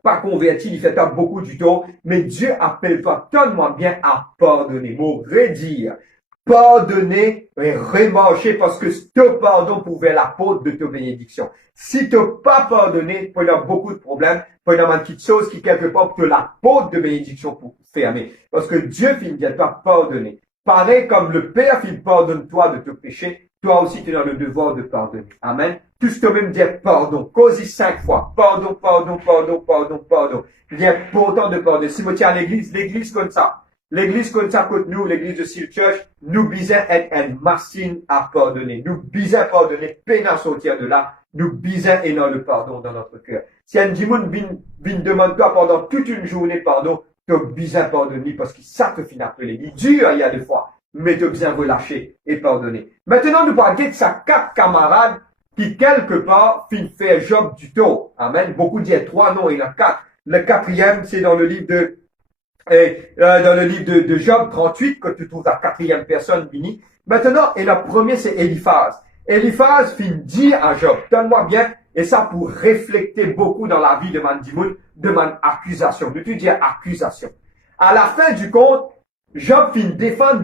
pas converti, il fait beaucoup du tort. Mais Dieu appelle toi, donne-moi bien à pardonner. Mot redire. Pardonner et remarcher parce que ce pardon pouvait la porte de ta bénédiction. Si tu n'as pas pardonné, il y a beaucoup de problèmes, il y a une petite chose qui quelque part peut la porte de bénédiction pour fermer. Parce que Dieu finit de toi pardonner. Pareil comme le Père finit pardonne toi de tes péchés, toi aussi tu es dans le devoir de pardonner. Amen. Tous toi-même dire pardon. Cause 5 fois. Pardon, pardon, pardon, pardon, pardon. Il est important de pardonner. Si vous tiens à l'église comme ça. L'église comme ça, contre nous, l'église de Seal Church, nous bisons être une machine à pardonner. Nous bisons pardonner, peine à sortir de là. Nous bisons et dans le pardon dans notre cœur. Si un démon vient demande toi pendant toute une journée pardon, tu as besoin de pardonner parce que ça te finit appeler. Il est dur, il y a des fois, mais tu as besoin de relâcher et pardonner. Maintenant, nous parlons de ces 4 camarades qui, quelque part, finissent faire Job du tort. Amen. Beaucoup disent 3, non, il y en a 4. Le 4e, c'est dans le livre de Job 38, que tu trouves la 4e personne finie. Maintenant, et le premier, c'est Eliphaz. Eliphaz finit dire à Job, donne-moi bien, et ça pour refléter beaucoup dans la vie de Mandimoun, de mon accusation. De tout dire accusation. À la fin du compte, Job finit défendre,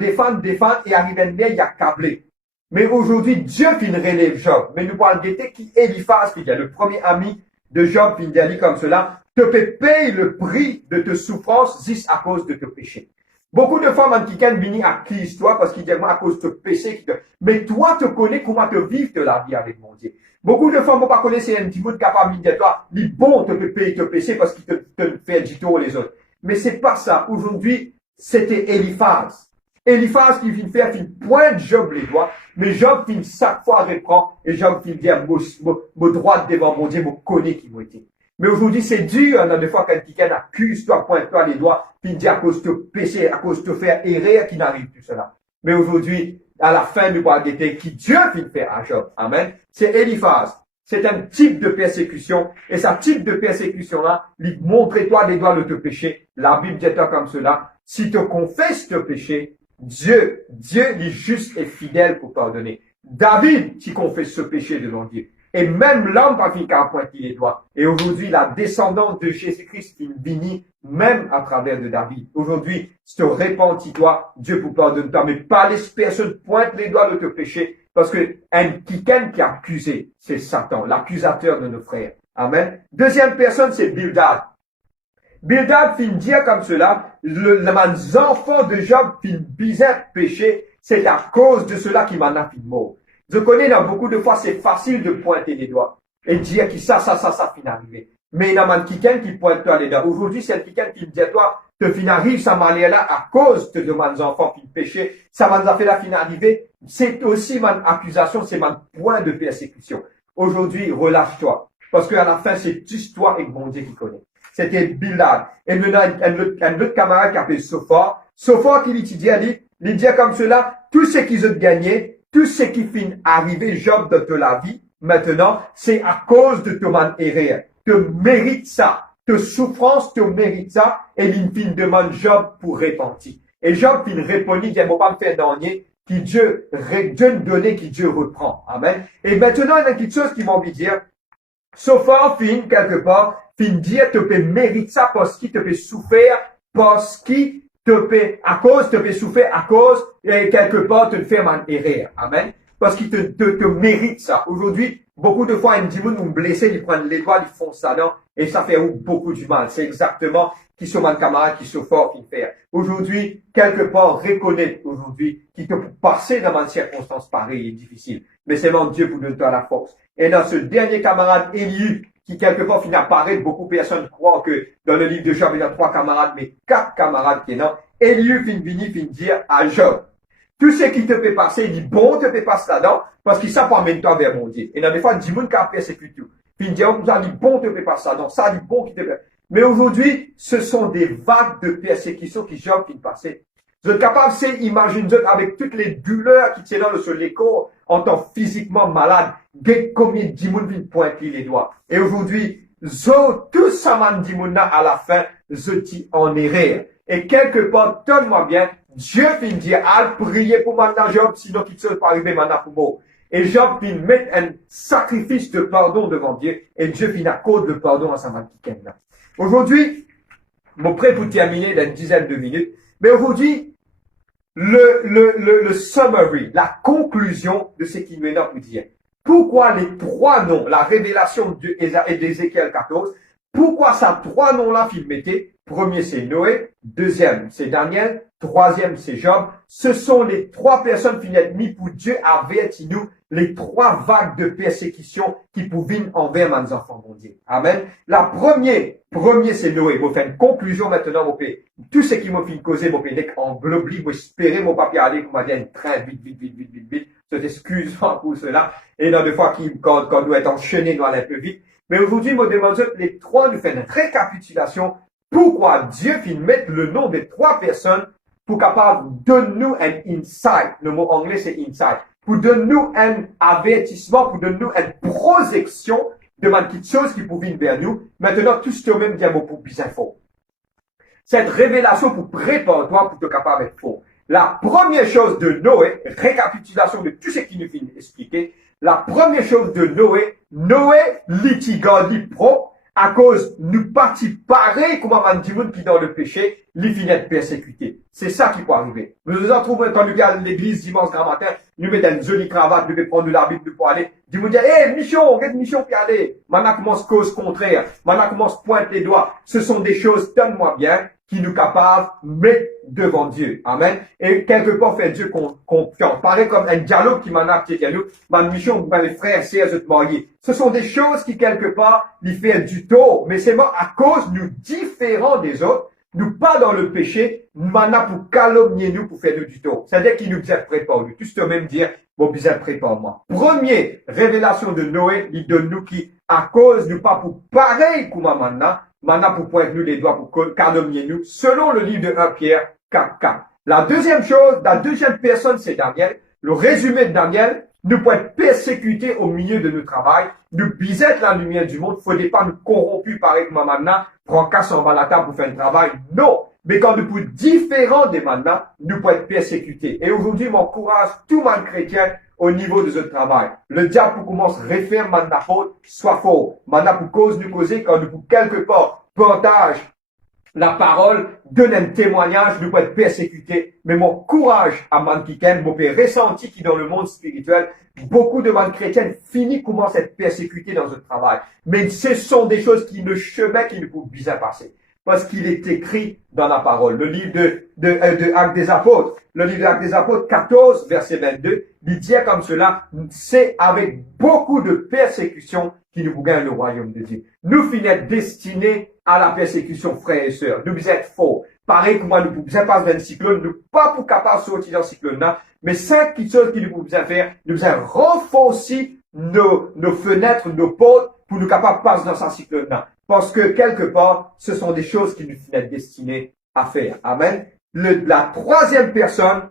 et arrive un il a câblé. Mais aujourd'hui, Dieu finit relève Job. Mais nous parlons d'été qui Eliphaz, qui est le premier ami de Job, finit dit comme cela, te paye le prix de tes souffrances, juste à cause de tes péchés. Beaucoup de femmes qui viennent accusent toi parce qu'ils disent à cause de tes péchés. Mais toi, tu connais comment te vivre de la vie avec mon Dieu. Beaucoup de femmes ne pas connaître c'est un petit bout capable de dire toi, il est bon te payer tes péchés parce qu'il te fait du tort les autres. Mais c'est pas ça. Aujourd'hui, c'était Eliphaz. Eliphaz qui vient faire, qui pointe Job les doigts, mais Job finit chaque fois reprend et Job finit dire mon droit devant mon Dieu, mon connaît qui m'a été. Mais aujourd'hui, c'est dur, hein, des fois, quand quelqu'un accuse, toi, pointe-toi les doigts, puis dit à cause de péché, à cause de faire erreur, qui n'arrive plus cela. Mais aujourd'hui, à la fin du mois d'été, qui Dieu finit faire à Job. Amen. C'est Eliphaz. C'est un type de persécution. Et ce type de persécution-là, lui montre-toi les doigts de te péché. La Bible dit-toi comme cela. Si tu confesses tes péchés, Dieu est juste et fidèle pour pardonner. David, qui confesse ce péché devant Dieu. Et même l'homme pas fini qu'à pointer les doigts. Et aujourd'hui, la descendance de Jésus-Christ qui finit même à travers de David. Aujourd'hui, si tu repentis-toi, Dieu pour pardonner toi. Mais pas les personnes pointent les doigts de te péché. Parce que quelqu'un qui a accusé, c'est Satan, l'accusateur de nos frères. Amen. Deuxième personne, c'est Bildad. Bildad finit dire comme cela, les enfants de Job finissent bizarre péché, c'est à cause de cela qui m'en a fait mort. Je connais dans beaucoup de fois, c'est facile de pointer les doigts et dire que ça finit arrivé. Mais il y a quelqu'un qui pointe toi les doigts. Aujourd'hui, c'est quelqu'un qui dit à toi, te fin arrive, ça m'a là à cause de mes enfants qui péché, ça m'a fait la fin arriver. C'est aussi mon accusation, c'est mon point de persécution. Aujourd'hui, relâche-toi. Parce qu'à la fin, c'est juste toi et mon Dieu qui connaît. C'était Bildad. Et maintenant, un autre camarade qui s'appelle Sophar. Sophar qui lui dit, il dit comme cela, tout ce qu'ils ont gagné, tout ce qui finit arriver, Job, de la vie, maintenant, c'est à cause de ton erreur. Tu mérites ça. Ta souffrance, tu mérites ça. Et il fin demande Job pour repentir. Et Job fin répondit, il dit, moi pas me faire dernier, qui Dieu nous donne, qui Dieu reprend. Amen. Et maintenant, il y a quelque chose qui m'a envie de dire. Sauf fin, quelque part, fin dire, te peut mériter ça parce qu'il te peut souffrir, parce qu'il te peut, à cause, te peut souffrir à cause, et quelque part, te fait man erreur. Amen. Parce qu'il te mérite ça. Aujourd'hui, beaucoup de fois, un démon nous blesser, ils prennent les doigts, ils font ça, non? Et ça fait beaucoup du mal. C'est exactement qui sont mon camarade, qui sont forts, qui fait. Aujourd'hui, quelque part, reconnaître aujourd'hui, qui te peut passer dans une circonstance pareille et difficile. Mais c'est mon Dieu pour nous donner la force. Et dans ce dernier camarade, Éliu, qui quelque part finit à apparaître, beaucoup de personnes croient que dans le livre de Job, il y a 3 camarades, mais 4 camarades qui sont là. Éliu finit dire à Job, tout ce qui te fait passer, il dit, bon, te fait passer là-dedans, parce qu'il s'en amène toi vers mon Dieu. Et dans des fois, il dit, moun qui a persécuté tout. Puis il dit, oh, ça dit, bon, te fait passer là-dedans, ça dit, bon, qui te fait. Mais aujourd'hui, ce sont des vagues de persécution qui Job finit passer. Vous êtes capable, c'est, imagine, avec toutes les douleurs qui tiennent dans le corps, en tant physiquement malade, combien de démons viennent pointer les doigts. Et aujourd'hui, tout ça m'a dit à la fin, je dis en erreur. Et quelque part, donne-moi bien, Dieu finit dire, à prier pour maintenant Job, sinon qu'il ne serait pas arrivé maintenant pour moi. Et Job finit mettre un sacrifice de pardon devant Dieu, et Dieu finit accorder le pardon à sa main. Aujourd'hui, mon prêt pour terminer dans une dizaine de minutes, mais aujourd'hui, le summary, la conclusion de ce qui nous est là pour dire. Pourquoi les 3 noms, la révélation d'Ézéchiel 14, pourquoi ces 3 noms-là qu'il mettait? Premier, c'est Noé. Deuxième, c'est Daniel. Troisième, c'est Job. Ce sont les 3 personnes qui ont mis pour Dieu averti nous les 3 vagues de persécution qui pouvaient envers mes enfants, mon Dieu. Amen. La premier, c'est Noé. Je fais une conclusion maintenant, mon père. Tout ce qui m'a fait causer, mon père, en globli, j'espérais mon papier aller, comme dire, un train, vite. Je t'excuse pour cela. Et dans des fois, quand nous sommes enchaînés, nous allons un peu vite. Mais aujourd'hui, je me demande, les 3 nous font une récapitulation. Pourquoi Dieu fit mettre le nom des 3 personnes pour capable de nous un insight. Le mot anglais, c'est insight. Pour donner nous un avertissement, pour donner nous une projection de quelque chose qui pouvait vers nous. Maintenant, tout ce que même dit pour bien fort. Cette révélation pour préparer toi pour te capable d'être fort. La première chose de Noé, récapitulation de tout ce qui nous finit expliquer. La première chose de Noé, litiga pro, à cause nous partis pareil comme un monde qui dans le péché, les finit persécutés. C'est ça qui peut arriver. Nous nous retrouvons quand nous allons à l'église dimanche grand matin, nous mettons une jolie cravate, nous prendre la Bible pour aller. Nous disons, Michon, regarde Michon qui aller. Maintenant commence cause contraire. Maintenant commence pointe les doigts. Ce sont des choses, donne-moi bien, qui nous capables mettre devant Dieu. Amen. Et quelque part, fait Dieu confiance. Pareil comme un dialogue qui m'en a petit à nous. Ma mission, mes frères, c'est de marier. Ce sont des choses qui, quelque part, lui fait du tort. Mais c'est à cause nous différents des autres. Nous pas dans le péché, maintenant pour calomnier nous, pour faire du tort. C'est-à-dire qu'il nous disait prépare nous. Tout ce même dire, bon, bien prépare moi. Premier révélation de Noé, il donne nous qui, à cause nous pas pour pareil comme maintenant pour pointer nous les doigts pour calomnier nous, selon le livre de 1 Pierre 4. La deuxième chose, la deuxième personne, c'est Daniel. Le résumé de Daniel, nous pouvons être persécutés au milieu de notre travail. Nous biser la lumière du monde. Faut pas nous corrompus pareil comme maintenant. Prends casse en bas la table pour faire un travail. Non. Mais quand nous pouvons différents des maintenant, nous pouvons être persécutés. Et aujourd'hui, m'encourage tout le monde chrétien au niveau de ce travail. Le diable pour commencer à refaire maintenant faute, soit faux. Maintenant pour cause nous causer quand nous pour quelque part partage la parole, donne un témoignage, nous pouvons être persécutés. Mais mon courage à man qui mon père ressenti qui dans le monde spirituel, beaucoup de man chrétiennes commencent à être persécutés dans ce travail. Mais ce sont des choses qui ne chemin qui ne peuvent bien passer. Parce qu'il est écrit dans la parole. Le livre de Actes des Apôtres, le livre d'Actes des Apôtres 14, verset 22, il dit comme cela, c'est avec beaucoup de persécutions qui nous gagnent le royaume de Dieu. Nous finissons destinés à la persécution, frères et sœurs. Nous êtes faux. Pareil que moi, nous pouvons passer dans le cyclone, nous pas pour capable sortir dans le cyclone là, mais 5 choses qui nous pouvons faire, nous avons renforcé nos fenêtres, nos portes, pour nous capables de passer dans ce cyclone là. Parce que quelque part, ce sont des choses qui nous finissent destinés à faire. Amen. La troisième personne,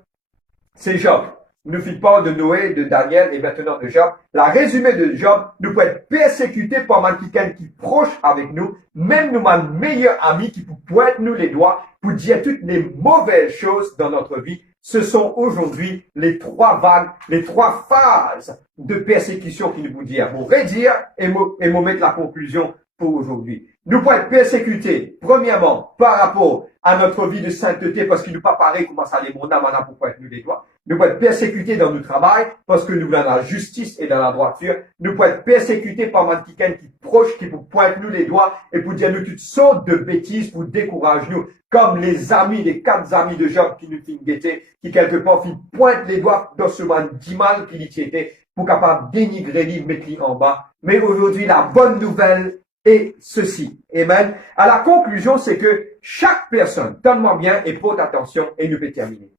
c'est Job. Nous fit pas de Noé, de Daniel et maintenant de Job. La résumé de Job, nous pouvons être persécutés par quelqu'un qui est proche avec nous, même nous, mon meilleur ami qui peut pointer nous les doigts pour dire toutes les mauvaises choses dans notre vie. ce sont aujourd'hui les trois vagues, les trois phases de persécution qui nous vous dire. Bon, redire et me mettre la conclusion pour aujourd'hui. Nous pouvons être persécutés, premièrement, par rapport à notre vie de sainteté, parce qu'il nous pas pareil comment ça les mon âme, pourquoi être nous les doigts. Nous pouvons être persécutés dans notre travail, parce que nous voulons la justice et dans la droiture. Nous pouvons être persécutés par quelqu'un qui proche, qui pour pointe nous les doigts, et pour dire nous toutes sortes de bêtises, pour décourager nous, comme les amis, les 4 amis de Job qui nous font guetter, qui quelque part pointent les doigts dans ce man 10 mal qu'il y était, pour capable dénigrer lui, mettre lui en bas. Mais aujourd'hui, la bonne nouvelle, et ceci. Amen. À la conclusion, c'est que chaque personne, donne-moi bien et porte attention et nous peut terminer.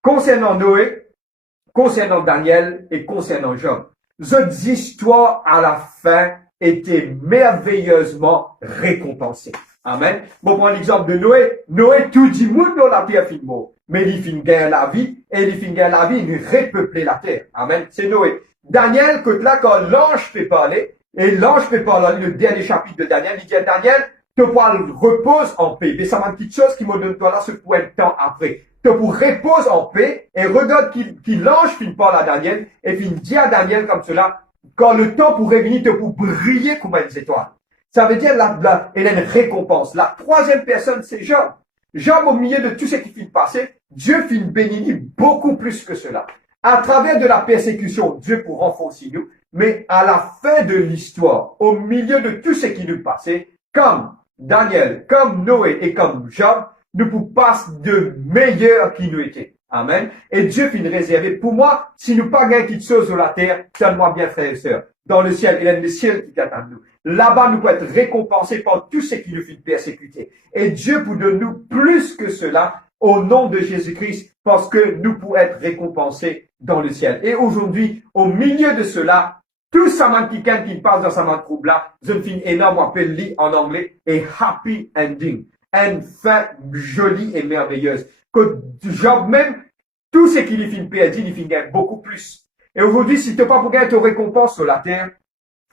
Concernant Noé, concernant Daniel et concernant Job, ces histoires à la fin étaient merveilleusement récompensées. Amen. Bon, prends l'exemple de Noé. Noé, tout dit monde dans la terre fin mort. Mais il fin gagner la vie, et il fin gagner la vie, il repeuplait la terre. Amen. C'est Noé. Daniel, quand l'ange fait parler, et l'ange fait parler, le dernier chapitre de Daniel, il dit à Daniel, te repose en paix. Mais ça m'a une petite chose qui me donne toi là, ce pour un temps après. Te repose en paix, et regarde qu'il l'ange finit par à Daniel, et finit dit à Daniel comme cela, quand le temps pourrait venir te pour briller comme une étoile. Ça veut dire, il y a une récompense. La troisième personne, c'est Job. Job, au milieu de tout ce qui finit de passer, Dieu finit bénir beaucoup plus que cela. À travers de la persécution, Dieu pour renforcer nous, mais à la fin de l'histoire, au milieu de tout ce qui nous passait, comme Daniel, comme Noé et comme Job, nous pouvons passer de meilleurs qui nous étaient. Amen. Et Dieu finit réservé. Pour moi, si nous pas gagner quelque chose sur la terre, tiens-moi bien, frères et sœurs. Dans le ciel, il y a le ciel qui t'attend nous. Là-bas, nous pouvons être récompensés par tout ce qui nous fait persécuter. Et Dieu pour donner nous plus que cela au nom de Jésus-Christ, parce que nous pouvons être récompensés dans le ciel. Et aujourd'hui, au milieu de cela, tout ça qui passe dans sa main trouble là, je me fais énorme, on appelle lit en anglais, et happy ending. Une fin jolie et merveilleuse. Que Job même, tout ce qu'il lui fait perdu, il finit beaucoup plus. Et aujourd'hui, si tu n'as pas pour gagner ta récompense sur la terre,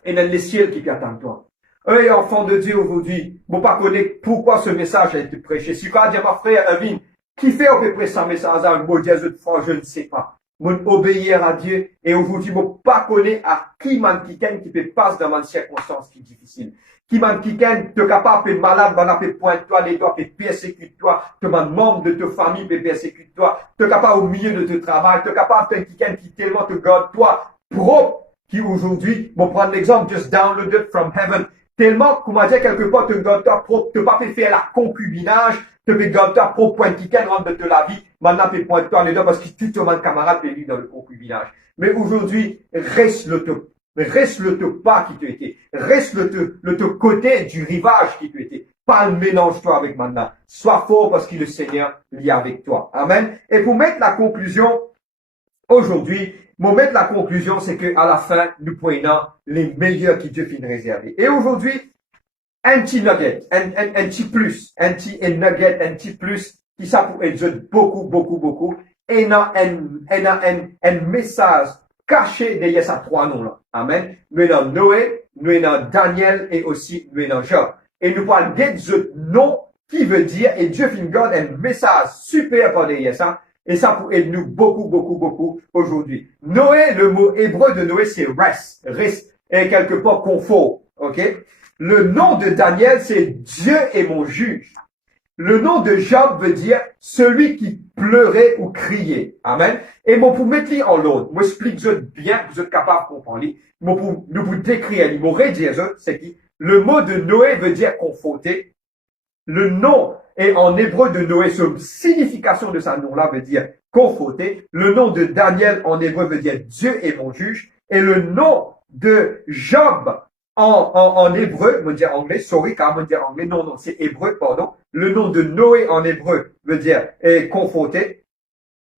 et dans les ciels qui t'attendent toi. Eux, enfants de Dieu aujourd'hui, ne pas connaître pourquoi ce message a été prêché. Si tu as dit à ma frère Evin, qui fait à peu près ce message à un mot Dieu de foi, je ne sais pas. Mon obéir à Dieu, et aujourd'hui, ne pas connaître à qui qui peut passer dans une circonstance qui est difficile. Qui te capable de malade, peut pointe toi les doigts, peut persécuter toi, te membre de ta famille peut persécuter toi, te capable au milieu de ton travail, te capable de quelqu'un qui tellement te garde toi propre, qui aujourd'hui, bon prendre l'exemple, just downloaded from heaven, tellement, qu'on m'a dit quelque part, te garde toi propre, te pas fait faire la concubinage, te fait garde toi propre, point qui rentre de la vie, maintenant peut pointe toi les doigts parce que tout ton camarade peut vivre dans le concubinage. Mais aujourd'hui, reste le pas qui te était. Reste le côté du rivage qui te était. Pas le mélange-toi avec maintenant. Sois fort parce que le Seigneur est avec toi. Amen. Et pour mettre la conclusion, aujourd'hui, c'est qu'à la fin, nous prenons les meilleurs qui Dieu finit réserver. Et aujourd'hui, un petit nugget, un petit plus, un petit plus, qui ça pour être beaucoup, et un message caché derrière ces 3 noms-là. Amen. Nous avons Noé, nous avons Daniel et aussi nous avons Job. Et nous parlons de nom qui veut dire, et Dieu finit garde un message super par derrière ça. Et ça pour aider nous beaucoup aujourd'hui. Noé, le mot hébreu de Noé, c'est rest, et quelque part confort. Ok? Le nom de Daniel, c'est Dieu est mon juge. Le nom de Job veut dire celui qui pleurait ou criait. Amen. Et moi, pour mettre en l'autre, moi, explique bien, vous êtes capable de comprendre. Moi, pour nous vous décrire, moi, redire, c'est qui? Le mot de Noé veut dire conforter. Le nom est en hébreu de Noé, la signification de ce nom-là veut dire conforter. Le nom de Daniel en hébreu veut dire Dieu est mon juge. Et le nom de Job en hébreu, me dire anglais, sorry, car me dire anglais, non, c'est hébreu, pardon. Le nom de Noé en hébreu veut dire conforter.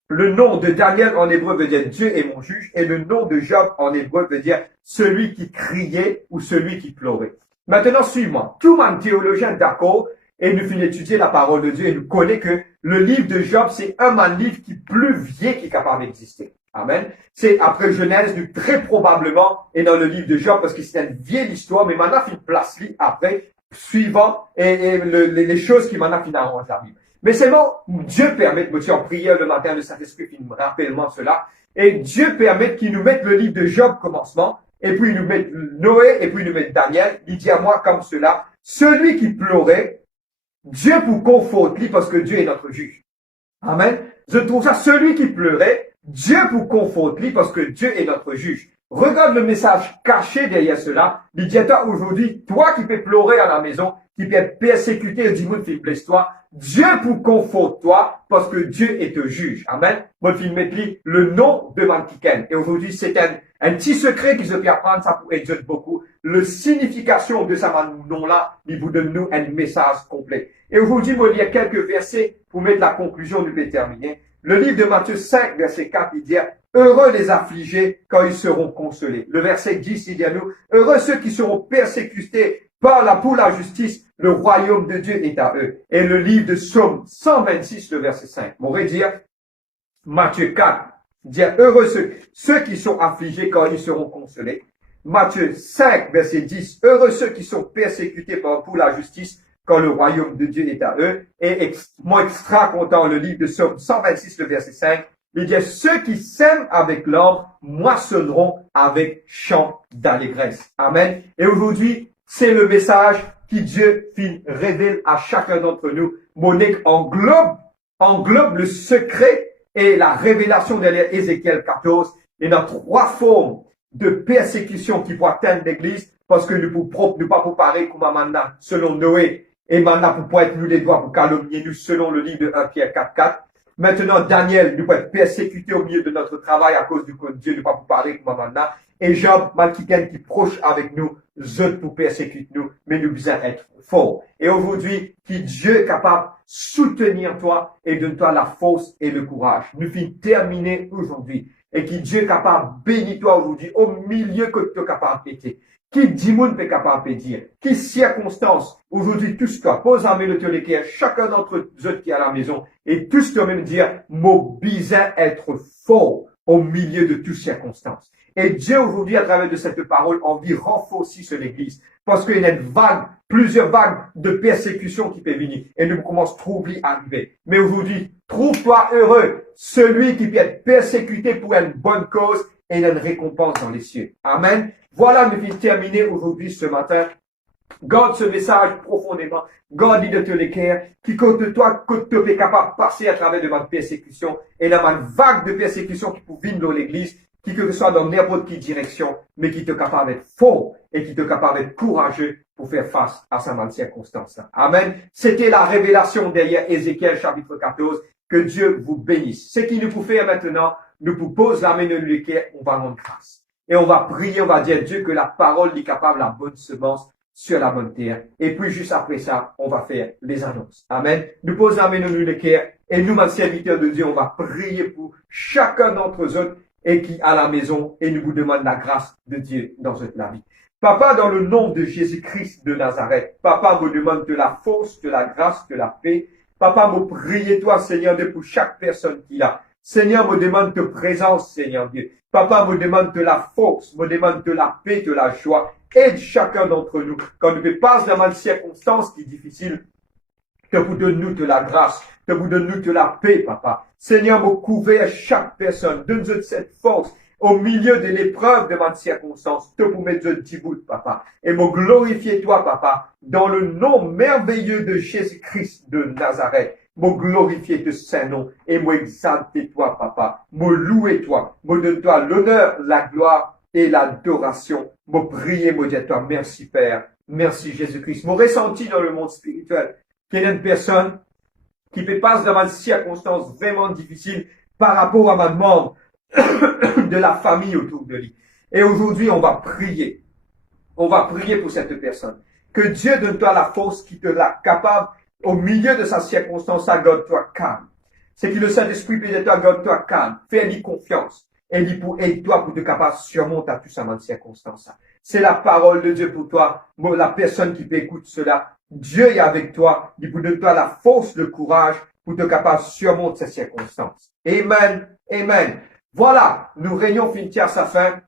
Le nom de Daniel en hébreu veut dire Dieu est mon juge. Et le nom de Job en hébreu veut dire celui qui criait ou celui qui pleurait. Maintenant, suis-moi. Tout le monde théologien d'accord, et nous finissons d'étudier la parole de Dieu et nous connaissons que le livre de Job, c'est un livre qui est plus vieux qui est capable d'exister. Amen. C'est après Genèse, très probablement, et dans le livre de Job, parce que c'est une vieille histoire, mais maintenant, il place lui après, suivant, et les choses qui maintenant, arrangent la Bible. Mais seulement, Dieu permet, moi, tu en prière le matin, le Saint-Esprit qui me rappelle cela, et Dieu permet qu'il nous mette le livre de Job commencement, et puis il nous met Noé, et puis il nous met Daniel. Il dit à moi comme cela, celui qui pleurait, Dieu pour conforter, parce que Dieu est notre juge. Amen. Je trouve ça, celui qui pleurait, Dieu pour conforter, parce que Dieu est notre juge. Regarde le message caché derrière cela. Il dit à toi aujourd'hui, toi qui peux pleurer à la maison, qui peux être persécuté, dis-moi, tu blesse toi, Dieu pour conforte toi, parce que Dieu est te juge. Amen. Moi, je vais mettre le nom de Mankiken. Et aujourd'hui, c'est un petit secret qui se fait apprendre, ça pour aider beaucoup. Le signification de ce nom-là, il vous donne nous un message complet. Et aujourd'hui, je vais lire quelques versets pour mettre la conclusion du peut terminer. Le livre de Matthieu 5, verset 4, il dit, heureux les affligés quand ils seront consolés. Le verset 10, il dit à nous, heureux ceux qui seront persécutés pour la justice, le royaume de Dieu est à eux. Et le livre de Psaume 126, le verset 5. On va dire, Matthieu 4, dit, heureux ceux qui sont affligés quand ils seront consolés. Matthieu 5, verset 10, heureux ceux qui sont persécutés pour la justice, quand le royaume de Dieu est à eux. Et moi, extra content, le livre de Psaume 126, le verset 5, il dit, ceux qui sèment avec l'orme moissonneront avec chant d'allégresse. Amen. Et aujourd'hui, c'est le message qui Dieu révèle à chacun d'entre nous. Monique englobe le secret et la révélation derrière Ézéchiel 14. Il y a 3 formes de persécution qui vont atteindre l'Église parce que nous ne pas préparer comme maintenant, selon Noé. Et maintenant, pour pas être nous les doigts, pour calomnier nous, selon le livre de 1 Pierre 4. Maintenant, Daniel, nous pouvons être persécutés au milieu de notre travail à cause du code Dieu, ne pas pour parler comme maintenant. Et Job, quelqu'un qui proche avec nous, zot pour persécuter nous, mais nous besoin être forts. Et aujourd'hui, qui Dieu est capable de soutenir toi et donner toi la force et le courage. Nous finissons terminer aujourd'hui. Et qui Dieu est capable de bénir toi aujourd'hui au milieu que tu es capable de péter. Qui dit monde est capable de dire? Qui circonstance? Aujourd'hui, tous toi, pose en main le télécaire, chacun d'entre eux qui est à la maison, et tous toi-même dire, mon besoin être fort au milieu de toutes circonstances. Et Dieu aujourd'hui, à travers de cette parole, envie renforcer sur l'église. Parce qu'il y a une vague, plusieurs vagues de persécution qui peuvent venir. Et nous commençons à trouver arriver. Mais aujourd'hui, trouve-toi heureux, celui qui peut être persécuté pour une bonne cause et il a une récompense dans les cieux. Amen. Voilà, nous finissons terminer aujourd'hui, ce matin. Garde ce message profondément. Garde de te l'équerre, qui compte toi, que tu es capable de passer à travers de ma persécution. Et dans ma vague de persécution qui peut venir dans l'église, qui que ce soit dans n'importe quelle direction, mais qui te capable d'être fort et qui te capable d'être courageux pour faire face à sa même circonstance. Amen. C'était la révélation derrière Ézéchiel chapitre 14. Que Dieu vous bénisse. Ce qu'il nous faut faire maintenant, nous vous pose la main de l'équerre, on va rendre grâce. Et on va prier, on va dire Dieu que la parole est capable, la bonne semence sur la bonne terre. Et puis juste après ça, on va faire les annonces. Amen. Nous posons la main de l'équerre et nous, ma serviteur de Dieu, on va prier pour chacun d'entre eux et qui à la maison et nous vous demandons la grâce de Dieu dans cette vie. Papa, dans le nom de Jésus-Christ de Nazareth, Papa vous demande de la force, de la grâce, de la paix. Papa, me prie toi, Seigneur Dieu, pour chaque personne qui est là. Seigneur, me demande de présence, Seigneur Dieu. Papa, me demande de la force, me demande de la paix, de la joie. Aide chacun d'entre nous. Quand nous passons dans une circonstance qui est difficile, te vous donne-nous de la grâce, te vous donne-nous de la paix, Papa. Seigneur, me couvre chaque personne. Donne-nous cette force. Au milieu de l'épreuve de ma circonstance, te vous mettre de petit bout, Papa. Et me glorifier toi, Papa, dans le nom merveilleux de Jésus-Christ de Nazareth. Me glorifier de saint nom et me exalter toi, Papa. Me louer toi. Me donne toi l'honneur, la gloire et l'adoration. Me prier, me dire toi, merci Père. Merci Jésus-Christ. Me ressenti dans le monde spirituel qu'il y a une personne qui fait passer dans une circonstance vraiment difficile par rapport à ma demande de la famille autour de lui. Et aujourd'hui, on va prier. On va prier pour cette personne. Que Dieu donne toi la force qui te l'a capable au milieu de sa circonstance, garde-toi calme. C'est que le Saint-Esprit peut toi, garde-toi calme. Fais-lui confiance. Et lui pour aide-toi pour te capable de surmonter à tout ça dans circonstance. C'est la parole de Dieu pour toi. La personne qui peut écouter cela. Dieu est avec toi. Il vous donne toi la force, le courage pour te capable de surmonter ces circonstances. Amen. Amen. Voilà, nous réunions finir à sa fin.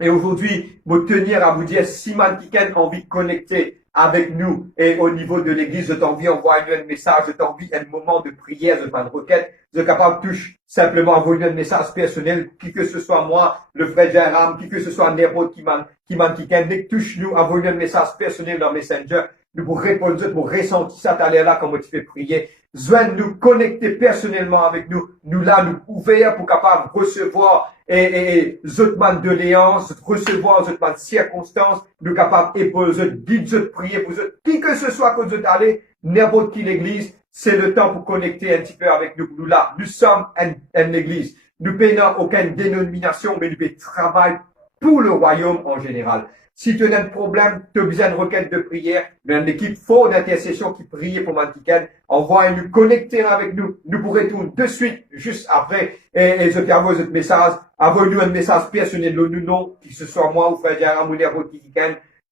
Et aujourd'hui, me tenir à vous dire, si man qui a envie de connecter avec nous. Et au niveau de l'église, je t'envie envoyer un message, je t'envie un moment de prière, de pas de requête. Je suis capable de toucher simplement envoyer un message personnel, qui que ce soit moi, le frère Jérôme, qui que ce soit n'importe qui touche nous, envoyer un message personnel dans Messenger. Nous pour répondre, pour ressentir ça, t'as l'air là, comme tu fais prier. Joindre nous, connecter personnellement avec nous. Nous là, nous ouverts pour capable recevoir autres doléances, recevoir autres circonstances, nous capables épauler, guider, prier pour eux. Qui que ce soit que vous allez, n'importe qui l'église, c'est le temps pour connecter un petit peu avec nous. Nous là, nous sommes une église. Nous payons aucune dénomination, mais nous payons travail pour le royaume en général. Si tu as un problème, tu as besoin de requête de prière, mais une équipe forte d'intercession qui prie pour Mantiken, envoie-nous connecter avec nous. Nous pourrons tout de suite, juste après, et je t'envoie ce message. Envoie-nous un message personnel de nous, non, que ce soit moi ou frère Jérôme ou n'importe qui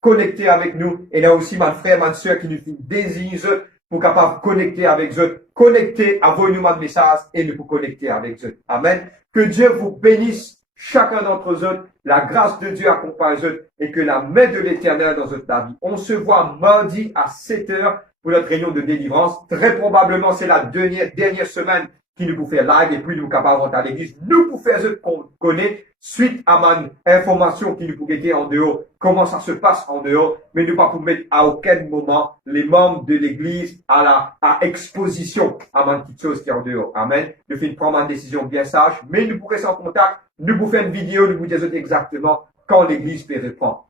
connecter avec nous. Et là aussi, ma frère, ma soeur qui nous désigne pour capable connecter avec eux. Connecter, envoie-nous un message et nous pour connecter avec eux. Amen. Que Dieu vous bénisse. Chacun d'entre eux, la grâce de Dieu accompagne eux et que la main de l'Éternel dans notre vie. On se voit mardi à 7 heures pour notre réunion de délivrance. Très probablement, c'est la dernière semaine qui nous pour faire live et puis nous capables de rentrer à l'église. Nous pour faire ce qu'on connaît suite à ma information qui nous pour guetter en dehors, comment ça se passe en dehors, mais nous pas pour mettre à aucun moment les membres de l'église à exposition à ma petite chose qui est en dehors. Amen. Nous faisons prendre une décision bien sage, mais nous pourrons rester en contact. Nous vous faisons une vidéo, nous vous disons exactement quand l'église peut reprendre.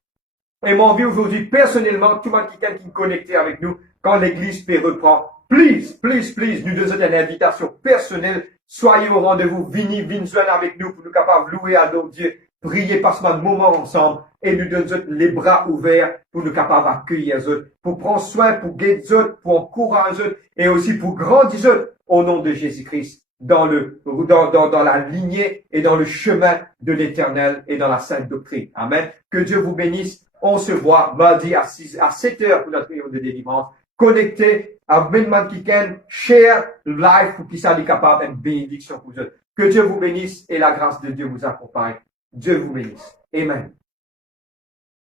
Et mon vie aujourd'hui, personnellement, tout le monde qui est connecté avec nous, quand l'église peut reprendre, please, nous donnons une invitation personnelle. Soyez au rendez-vous, venez joindre avec nous pour nous capables de louer à notre Dieu, prier par ce moment ensemble et nous donner les bras ouverts pour nous capables d'accueillir eux, pour prendre soin, pour guider eux, pour encourager eux et aussi pour grandir eux au nom de Jésus-Christ dans la lignée et dans le chemin de l'Éternel et dans la sainte doctrine. Amen. Que Dieu vous bénisse. On se voit mardi à 7 heures pour notre réunion de délivrance. Connectez à Benman Kiken, share live pour qu'il soit capable d'une bénédiction pour vous. Que Dieu vous bénisse et la grâce de Dieu vous accompagne. Dieu vous bénisse. Amen.